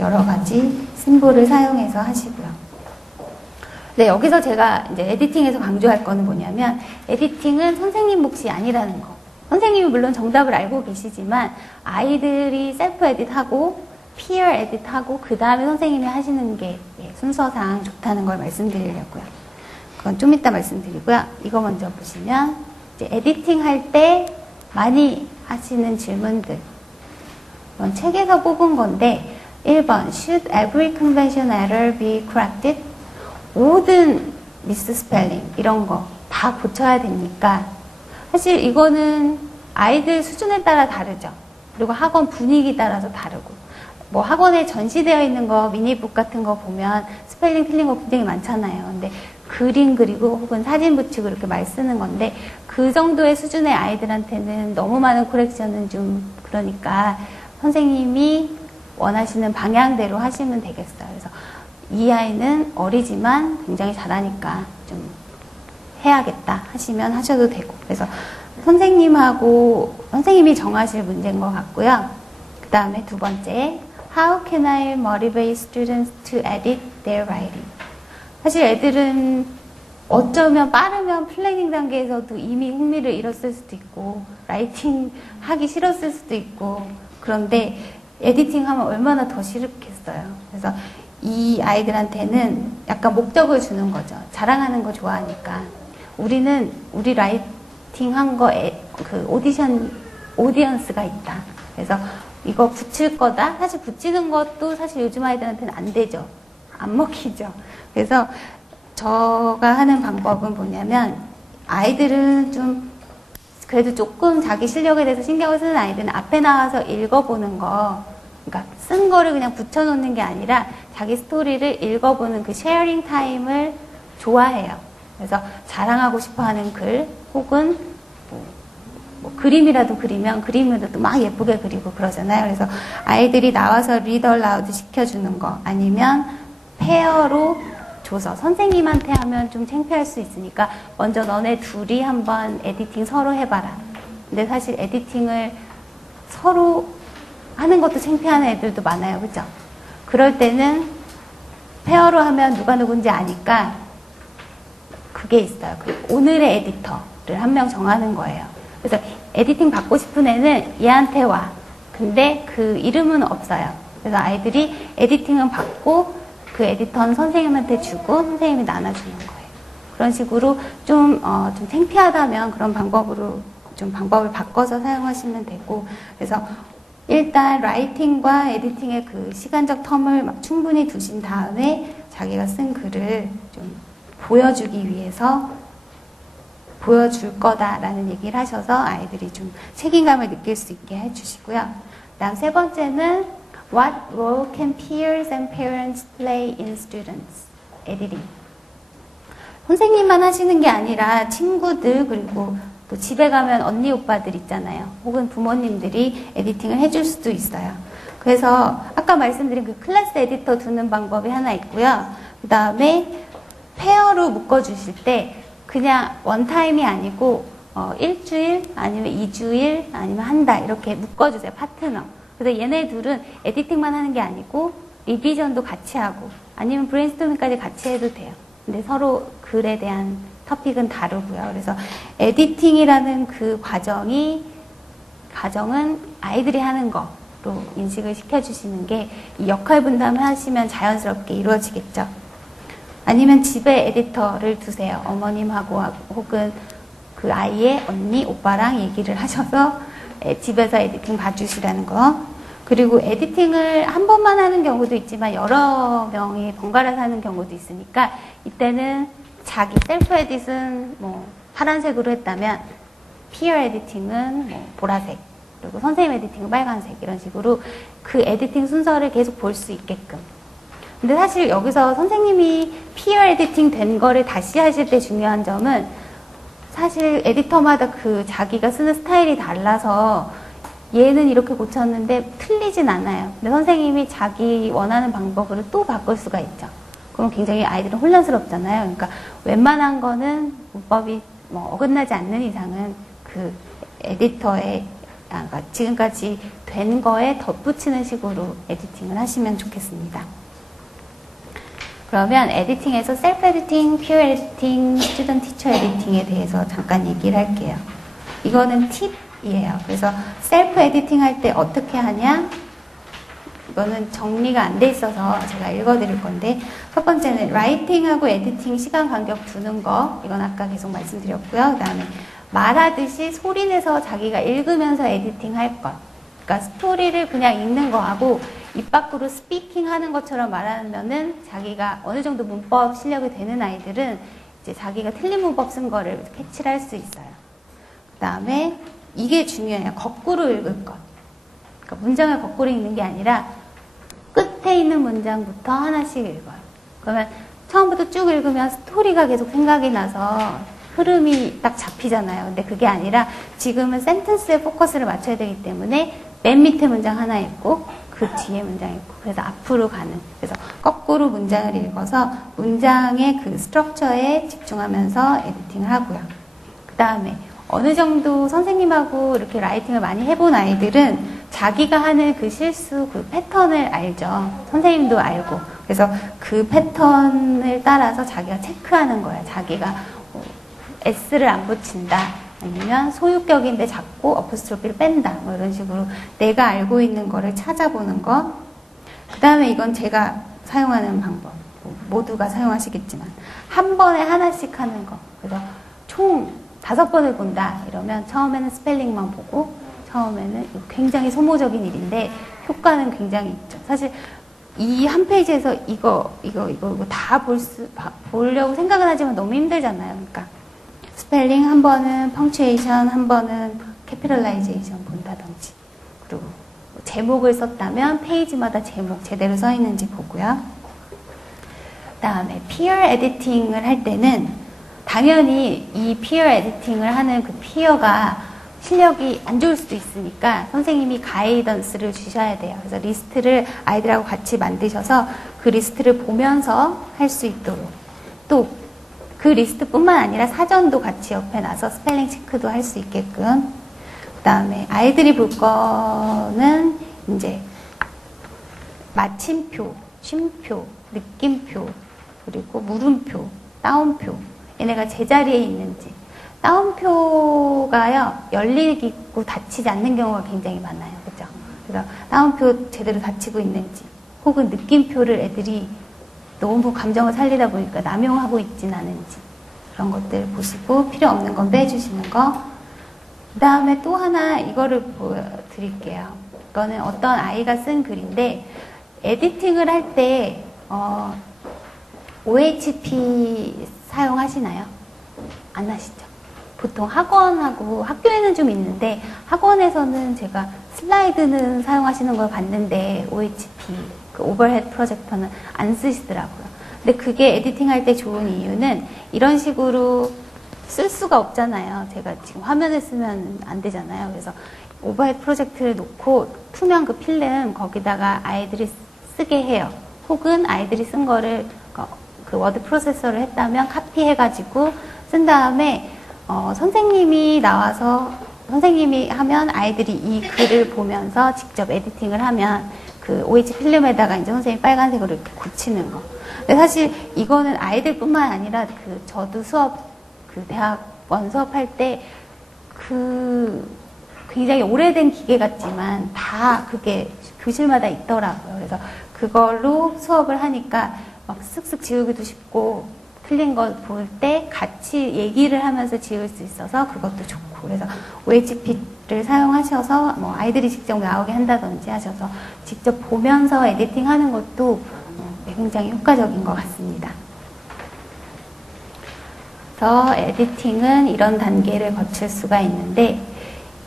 여러 가지 심볼을 사용해서 하시고요. 네, 여기서 제가 이제 에디팅에서 강조할 거는 뭐냐면 에디팅은 선생님 몫이 아니라는 거. 선생님이 물론 정답을 알고 계시지만 아이들이 셀프 에디트하고 피어 에디트하고 그 다음에 선생님이 하시는 게 순서상 좋다는 걸 말씀드리려고요. 그건 좀 이따 말씀드리고요. 이거 먼저 보시면 이제 에디팅 할 때 많이 하시는 질문들. 이건 책에서 뽑은 건데 1번 Should every convention error be corrected? 모든 미스 스펠링 이런 거 다 고쳐야 됩니까? 사실 이거는 아이들 수준에 따라 다르죠. 그리고 학원 분위기 따라서 다르고 뭐 학원에 전시되어 있는 거 미니북 같은 거 보면 스펠링 틀린 거 굉장히 많잖아요. 근데 그림 그리고 혹은 사진 붙이고 이렇게 말 쓰는 건데 그 정도의 수준의 아이들한테는 너무 많은 코렉션은 좀 그러니까 선생님이 원하시는 방향대로 하시면 되겠어요. 그래서 이 아이는 어리지만 굉장히 잘하니까 좀 해야겠다 하시면 하셔도 되고 그래서 선생님이 정하실 문제인 것 같고요. 그 다음에 두 번째 How can I motivate students to edit their writing? 사실 애들은 어쩌면 빠르면 플래닝 단계에서도 이미 흥미를 잃었을 수도 있고 라이팅 하기 싫었을 수도 있고 그런데 에디팅 하면 얼마나 더 싫겠어요. 그래서 이 아이들한테는 약간 목적을 주는 거죠. 자랑하는 거 좋아하니까. 우리는 우리 라이팅 한 거 그 오디션 오디언스가 있다. 그래서 이거 붙일 거다. 사실 붙이는 것도 사실 요즘 아이들한테는 안 되죠. 안 먹히죠. 그래서 제가 하는 방법은 뭐냐면 아이들은 좀 그래도 조금 자기 실력에 대해서 신경을 쓰는 아이들은 앞에 나와서 읽어보는 거, 그러니까 쓴 거를 그냥 붙여놓는 게 아니라 자기 스토리를 읽어보는 그 쉐어링 타임을 좋아해요. 그래서 자랑하고 싶어하는 글 혹은 뭐 그림이라도 그리면 그림이라도 막 예쁘게 그리고 그러잖아요. 그래서 아이들이 나와서 리더 라우드 시켜주는 거 아니면 페어로 줘서 선생님한테 하면 좀 창피할 수 있으니까 먼저 너네 둘이 한번 에디팅 서로 해봐라. 근데 사실 에디팅을 서로 하는 것도 창피하는 애들도 많아요. 그죠? 그럴 때는 페어로 하면 누가 누군지 아니까 그게 있어요. 오늘의 에디터를 한 명 정하는 거예요. 그래서 에디팅 받고 싶은 애는 얘한테 와. 근데 그 이름은 없어요. 그래서 아이들이 에디팅은 받고 그 에디터는 선생님한테 주고 선생님이 나눠주는 거예요. 그런 식으로 좀 창피하다면 그런 방법으로 좀 방법을 바꿔서 사용하시면 되고 그래서 일단 라이팅과 에디팅의 그 시간적 텀을 막 충분히 두신 다음에 자기가 쓴 글을 좀 보여주기 위해서 보여줄 거다라는 얘기를 하셔서 아이들이 좀 책임감을 느낄 수 있게 해주시고요. 그다음 세 번째는 What role can peers and parents play in students? 에디팅. 선생님만 하시는 게 아니라 친구들 그리고 또 집에 가면 언니 오빠들 있잖아요. 혹은 부모님들이 에디팅을 해줄 수도 있어요. 그래서 아까 말씀드린 그 클래스 에디터 두는 방법이 하나 있고요. 그 다음에 페어로 묶어주실 때 그냥 원타임이 아니고 일주일 아니면 2주일 아니면 한 달 이렇게 묶어주세요. 파트너. 그래서 얘네 둘은 에디팅만 하는 게 아니고 리비전도 같이 하고 아니면 브레인스토밍까지 같이 해도 돼요. 근데 서로 글에 대한 토픽은 다르고요. 그래서 에디팅이라는 그 과정은 아이들이 하는 거로 인식을 시켜주시는 게 이 역할 분담을 하시면 자연스럽게 이루어지겠죠. 아니면 집에 에디터를 두세요. 어머님하고 혹은 그 아이의 언니, 오빠랑 얘기를 하셔서 집에서 에디팅 봐주시라는 거. 그리고 에디팅을 한 번만 하는 경우도 있지만 여러 명이 번갈아서 하는 경우도 있으니까 이때는 자기 셀프 에딧은 뭐 파란색으로 했다면 피어 에디팅은 뭐 보라색 그리고 선생님 에디팅은 빨간색 이런 식으로 그 에디팅 순서를 계속 볼 수 있게끔. 근데 사실 여기서 선생님이 피어 에디팅 된 거를 다시 하실 때 중요한 점은 사실 에디터마다 그 자기가 쓰는 스타일이 달라서 얘는 이렇게 고쳤는데 틀리진 않아요. 근데 선생님이 자기 원하는 방법으로 또 바꿀 수가 있죠. 그럼 굉장히 아이들은 혼란스럽잖아요. 그러니까 웬만한 거는 문법이 뭐 어긋나지 않는 이상은 그 에디터의 그러니까 지금까지 된 거에 덧붙이는 식으로 에디팅을 하시면 좋겠습니다. 그러면 에디팅에서 셀프 에디팅, 퓨어 에디팅, 스튜던트 티처 에디팅에 대해서 잠깐 얘기를 할게요. 이거는 팁이에요. 그래서 셀프 에디팅 할 때 어떻게 하냐? 이거는 정리가 안 돼 있어서 제가 읽어드릴 건데 첫 번째는 라이팅하고 에디팅 시간 간격 두는 거 이건 아까 계속 말씀드렸고요. 그 다음에 말하듯이 소리내서 자기가 읽으면서 에디팅 할 것. 그러니까 스토리를 그냥 읽는 거하고 입 밖으로 스피킹 하는 것처럼 말하면은 자기가 어느 정도 문법 실력이 되는 아이들은 이제 자기가 틀린 문법 쓴 거를 캐치를 할 수 있어요. 그 다음에 이게 중요해요. 거꾸로 읽을 것. 그러니까 문장을 거꾸로 읽는 게 아니라 끝에 있는 문장부터 하나씩 읽어요. 그러면 처음부터 쭉 읽으면 스토리가 계속 생각이 나서 흐름이 딱 잡히잖아요. 근데 그게 아니라 지금은 센텐스에 포커스를 맞춰야 되기 때문에 맨 밑에 문장 하나 읽고 그 뒤에 문장 읽고 그래서 앞으로 가는 그래서 거꾸로 문장을 읽어서 문장의 그 스트럭처에 집중하면서 에디팅을 하고요. 그 다음에 어느 정도 선생님하고 이렇게 라이팅을 많이 해본 아이들은 자기가 하는 그 실수, 그 패턴을 알죠. 선생님도 알고. 그래서 그 패턴을 따라서 자기가 체크하는 거예요. 자기가 S를 안 붙인다. 아니면 소유격인데 자꾸 어포스트로피를 뺀다. 뭐 이런 식으로 내가 알고 있는 거를 찾아보는 거. 그 다음에 이건 제가 사용하는 방법. 모두가 사용하시겠지만 한 번에 하나씩 하는 거. 그래서 총 5번을 본다. 이러면 처음에는 스펠링만 보고 처음에는 굉장히 소모적인 일인데 효과는 굉장히 있죠. 사실 이 한 페이지에서 이거 다 보려고 생각은 하지만 너무 힘들잖아요. 그러니까 스펠링 한 번은 펑츄에이션 한 번은 캐피털라이제이션 본다든지 그리고 제목을 썼다면 페이지마다 제목 제대로 써 있는지 보고요. 그 다음에 피어 에디팅을 할 때는 당연히 이 피어 에디팅을 하는 그 피어가 실력이 안 좋을 수도 있으니까 선생님이 가이던스를 주셔야 돼요. 그래서 리스트를 아이들하고 같이 만드셔서 그 리스트를 보면서 할 수 있도록 또 그 리스트뿐만 아니라 사전도 같이 옆에 놔서 스펠링 체크도 할 수 있게끔 그 다음에 아이들이 볼 거는 이제 마침표, 쉼표, 느낌표 그리고 물음표, 따옴표 얘네가 제자리에 있는지 따옴표가요 열리고 닫히지 않는 경우가 굉장히 많아요. 그죠? 그래서 따옴표 제대로 닫히고 있는지 혹은 느낌표를 애들이 너무 감정을 살리다 보니까 남용하고 있진 않은지 그런 것들 보시고 필요 없는 건 빼주시는 거. 그 다음에 또 하나 이거를 보여드릴게요. 이거는 어떤 아이가 쓴 글인데 에디팅을 할 때 OHP 사용하시나요? 안 하시죠? 보통 학원하고 학교에는 좀 있는데 학원에서는 제가 슬라이드는 사용하시는 걸 봤는데 OHP 그 오버헤드 프로젝터는 안 쓰시더라고요. 근데 그게 에디팅 할 때 좋은 이유는 이런 식으로 쓸 수가 없잖아요. 제가 지금 화면을 쓰면 안 되잖아요. 그래서 오버헤드 프로젝트를 놓고 투명 그 필름 거기다가 아이들이 쓰게 해요. 혹은 아이들이 쓴 거를 그 워드 프로세서를 했다면 카피해가지고 쓴 다음에 선생님이 나와서 선생님이 하면 아이들이 이 글을 보면서 직접 에디팅을 하면 그 OH 필름에다가 이제 선생님이 빨간색으로 이렇게 고치는 거. 근데 사실 이거는 아이들뿐만 아니라 그 저도 그 대학원 수업할 때 그 굉장히 오래된 기계 같지만 다 그게 교실마다 있더라고요. 그래서 그걸로 수업을 하니까 막 쓱쓱 지우기도 쉽고 틀린 거 볼 때 같이 얘기를 하면서 지울 수 있어서 그것도 좋고 그래서 OHP를 사용하셔서 뭐 아이들이 직접 나오게 한다든지 하셔서 직접 보면서 에디팅 하는 것도 굉장히 효과적인 것 같습니다. 그래서 에디팅은 이런 단계를 거칠 수가 있는데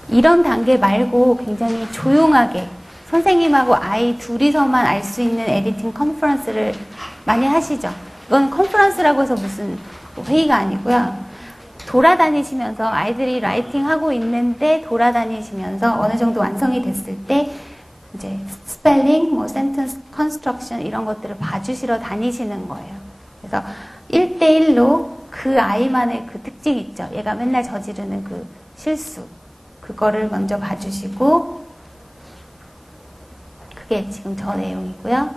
이런 단계 말고 굉장히 조용하게 선생님하고 아이 둘이서만 알 수 있는 에디팅 컨퍼런스를 많이 하시죠. 이건 컨퍼런스라고 해서 무슨 회의가 아니고요. 돌아다니시면서 아이들이 라이팅 하고 있는데 돌아다니시면서 어느 정도 완성이 됐을 때 이제 스펠링, 뭐 센텐스 컨스트럭션 이런 것들을 봐주시러 다니시는 거예요. 그래서 1대1로 그 아이만의 그 특징 있죠. 얘가 맨날 저지르는 그 실수 그거를 먼저 봐주시고 그게 지금 저 내용이고요.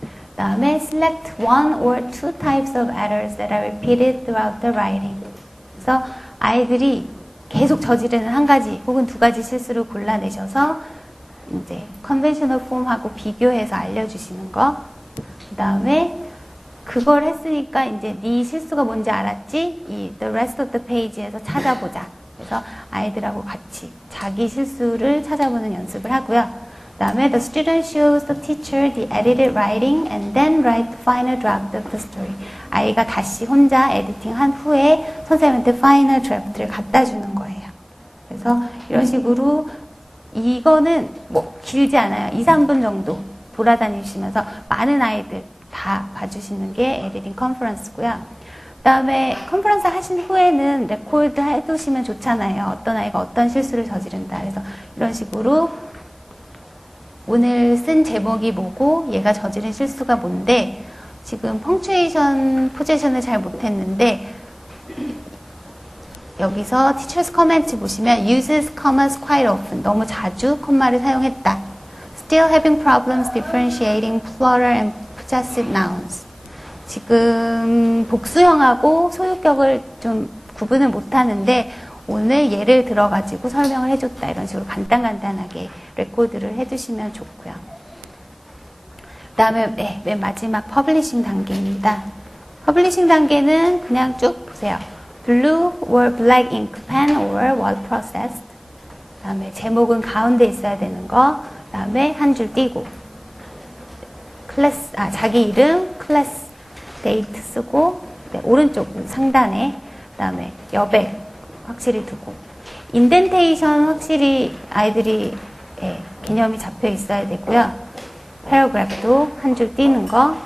그 다음에 select one or two types of errors that are repeated throughout the writing. 그래서 아이들이 계속 저지르는 한 가지 혹은 두 가지 실수를 골라내셔서 이제 컨벤셔널 폼하고 비교해서 알려주시는 거. 그 다음에 그걸 했으니까 이제 네 실수가 뭔지 알았지? 이 the rest of the page에서 찾아보자. 그래서 아이들하고 같이 자기 실수를 찾아보는 연습을 하고요. 그 다음에 the student shows the teacher the edited writing and then write the final draft of the story. 아이가 다시 혼자 에디팅 한 후에 선생님한테 final draft를 갖다 주는 거예요. 그래서 이런 식으로 이거는 뭐 길지 않아요. 2, 3분 정도 돌아다니시면서 많은 아이들 다 봐주시는 게 에디팅 컨퍼런스고요. 그 다음에 컨퍼런스 하신 후에는 레코드 해두시면 좋잖아요. 어떤 아이가 어떤 실수를 저지른다. 그래서 이런 식으로 오늘 쓴 제목이 뭐고 얘가 저지른 실수가 뭔데 지금 펑츄에이션 포지션을 잘 못했는데 여기서 teacher's comments 보시면 uses commas quite often 너무 자주 콤마를 사용했다. Still having problems differentiating plural and possessive nouns. 지금 복수형하고 소유격을 좀 구분을 못하는데 오늘 예를 들어가지고 설명을 해줬다. 이런 식으로 간단하게 레코드를 해주시면 좋고요. 그 다음에 맨 마지막 퍼블리싱 단계입니다. 퍼블리싱 단계는 그냥 쭉 보세요. Blue or black ink pen or word processed. 그 다음에 제목은 가운데 있어야 되는 거. 그 다음에 한 줄 띄고. 자기 이름, 클래스, 데이트 쓰고, 네, 오른쪽 상단에. 그 다음에 여백 확실히 두고. 인덴테이션 확실히 아이들이 개념이 잡혀 있어야 되고요. 패러그래프도 한 줄 띄는 거.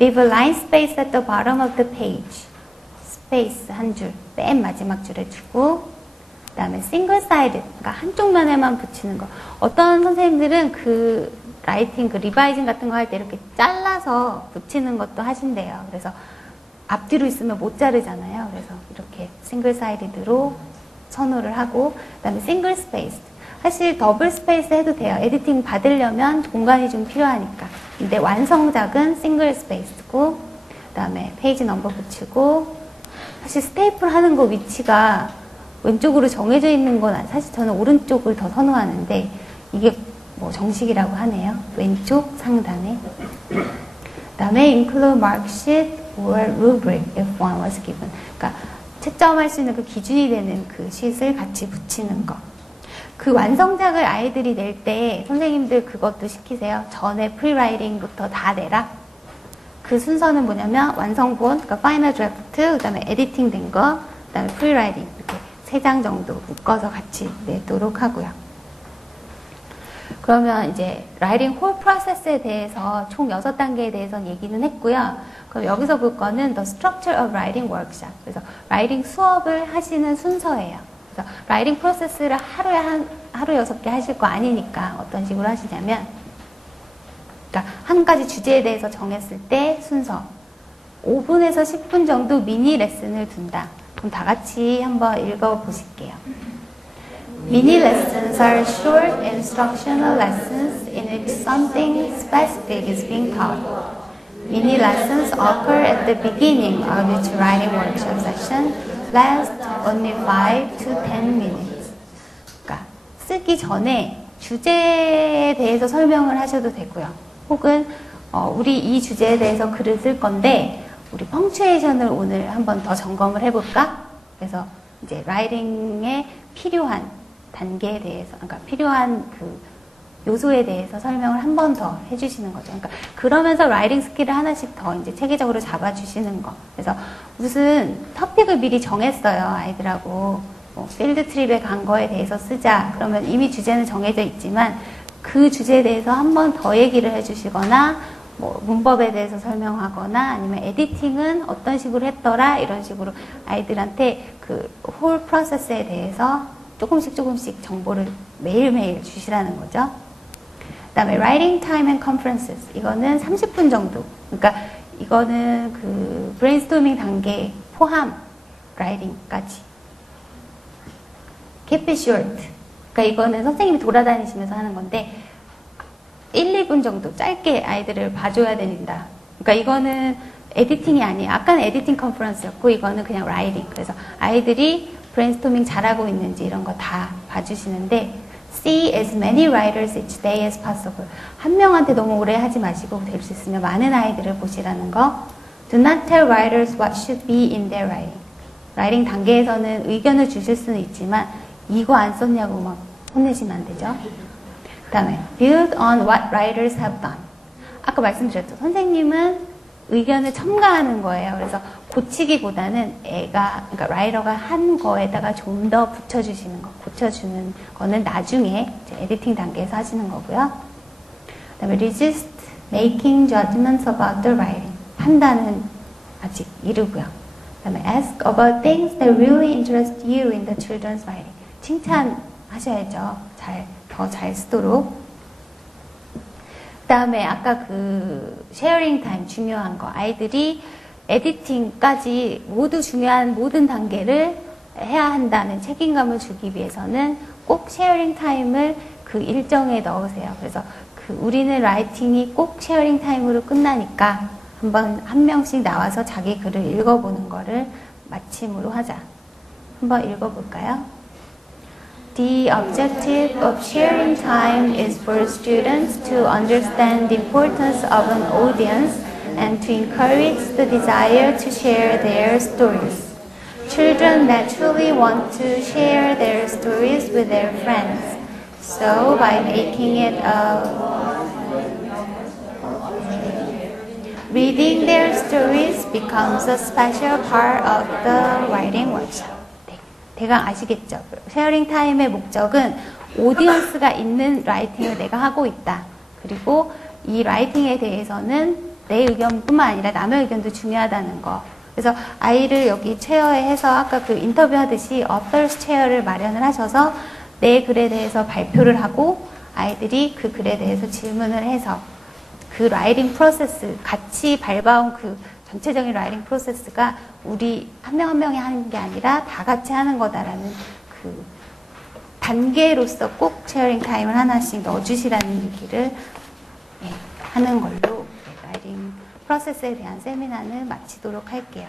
Leave a line space at the bottom of the page. 스페이스 한 줄, 맨 마지막 줄에 주고, 그 다음에 싱글 사이드, 그러니까 한쪽 면에만 붙이는 거. 어떤 선생님들은 그 라이팅, 그 리바이징 같은 거 할 때 이렇게 잘라서 붙이는 것도 하신대요. 그래서 앞뒤로 있으면 못 자르잖아요. 그래서 이렇게 싱글 사이드로 선호를 하고, 그 다음에 싱글 스페이스. 사실 더블 스페이스 해도 돼요. 에디팅 받으려면 공간이 좀 필요하니까. 근데 완성작은 싱글 스페이스고, 그 다음에 페이지 넘버 붙이고, 사실 스테이플 하는 거 위치가 왼쪽으로 정해져 있는 건 사실 저는 오른쪽을 더 선호하는데 이게 뭐 정식이라고 하네요. 왼쪽 상단에. 그 다음에 include mark sheet or rubric if one was given. 그러니까 채점할 수 있는 그 기준이 되는 그 쉿을 같이 붙이는 거. 그 완성작을 아이들이 낼 때 선생님들 그것도 시키세요. 전에 프리라이팅부터 다 내라. 그 순서는 뭐냐면 완성본, 그러니까 파이널 드래프트, 그 다음에 에디팅 된 거, 그 다음에 프리라이팅 이렇게 3장 정도 묶어서 같이 내도록 하고요. 그러면 이제 라이팅 홀 프로세스에 대해서 총 6단계에 대해서는 얘기는 했고요. 그럼 여기서 볼 거는 The Structure of Writing Workshop. 그래서 라이팅 수업을 하시는 순서예요. 그래서 라이팅 프로세스를 하루 6개 하실 거 아니니까 어떤 식으로 하시냐면, 그러니까 한 가지 주제에 대해서 정했을 때 순서 5분에서 10분 정도 미니 레슨을 둔다. 그럼 다 같이 한번 읽어보실게요. Mini lessons are short instructional lessons in which something specific is being taught. Mini lessons occur at the beginning of each writing workshop session, last only 5 to 10 minutes. 그러니까 쓰기 전에 주제에 대해서 설명을 하셔도 되고요. 혹은 우리 이 주제에 대해서 글을 쓸 건데 우리 펑츄에이션을 오늘 한번 더 점검을 해볼까? 그래서 이제 라이팅에 필요한 단계에 대해서, 그러니까 필요한 그 요소에 대해서 설명을 한 번 더 해주시는 거죠. 그러니까 그러면서 라이팅 스킬을 하나씩 더 이제 체계적으로 잡아주시는 거. 그래서 무슨 토픽을 미리 정했어요, 아이들하고. 필드 트립에 간 거에 대해서 쓰자. 그러면 이미 주제는 정해져 있지만 그 주제에 대해서 한 번 더 얘기를 해주시거나, 뭐 문법에 대해서 설명하거나, 아니면 에디팅은 어떤 식으로 했더라, 이런 식으로 아이들한테 그 홀 프로세스에 대해서 조금씩 정보를 매일매일 주시라는 거죠. 그 다음에 writing time and conferences. 이거는 30분 정도. 그러니까 이거는 그 브레인스토밍 단계 포함 writing까지. keep it short. 그러니까 이거는 선생님이 돌아다니시면서 하는 건데 1, 2분 정도 짧게 아이들을 봐줘야 된다. 그러니까 이거는 에디팅이 아니에요. 아까는 에디팅 컨퍼런스였고 이거는 그냥 라이팅. 그래서 아이들이 브레인스토밍 잘하고 있는지 이런 거 다 봐주시는데 see as many writers each day as possible. 한 명한테 너무 오래 하지 마시고 될 수 있으면 많은 아이들을 보시라는 거. Do not tell writers what should be in their writing. 라이팅 단계에서는 의견을 주실 수는 있지만 이거 안 썼냐고 막 혼내시면 안 되죠. 그 다음에 build on what writers have done. 아까 말씀드렸죠. 선생님은 의견을 첨가하는 거예요. 그래서 고치기보다는 그러니까 라이터가 한 거에다가 좀 더 붙여주시는 거, 고쳐주는 거는 나중에 이제 에디팅 단계에서 하시는 거고요. 그 다음에 resist making judgments about the writing. 판단은 아직 이르고요. 그 다음에 ask about things that really interest you in the children's writing. 칭찬하셔야죠. 더 잘 쓰도록. 그 다음에 아까 그 쉐어링 타임 중요한 거. 아이들이 에디팅까지 모두 중요한 모든 단계를 해야 한다는 책임감을 주기 위해서는 꼭 쉐어링 타임을 그 일정에 넣으세요. 그래서 우리는 라이팅이 꼭 쉐어링 타임으로 끝나니까 한번 한 명씩 나와서 자기 글을 읽어보는 거를 마침으로 하자. 한번 읽어볼까요? The objective of sharing time is for students to understand the importance of an audience and to encourage the desire to share their stories. Children naturally want to share their stories with their friends. So by making it reading their stories becomes a special part of the writing workshop. 네, 대강 아시겠죠? 쉐어링 타임의 목적은 오디언스가 있는 라이팅을 내가 하고 있다. 그리고 이 라이팅에 대해서는 내 의견뿐만 아니라 남의 의견도 중요하다는 거. 그래서 아이를 여기 체어에 해서 아까 그 인터뷰 하듯이 author's 체어를 마련을 하셔서 내 글에 대해서 발표를 하고 아이들이 그 글에 대해서 질문을 해서 그 라이팅 프로세스, 같이 밟아온 그 전체적인 라이팅 프로세스가 우리 한 명 한 명이 하는 게 아니라 다 같이 하는 거다라는 그 단계로서 꼭 쉐어링 타임을 하나씩 넣어주시라는 얘기를 하는 걸로 라이팅 프로세스에 대한 세미나는 마치도록 할게요.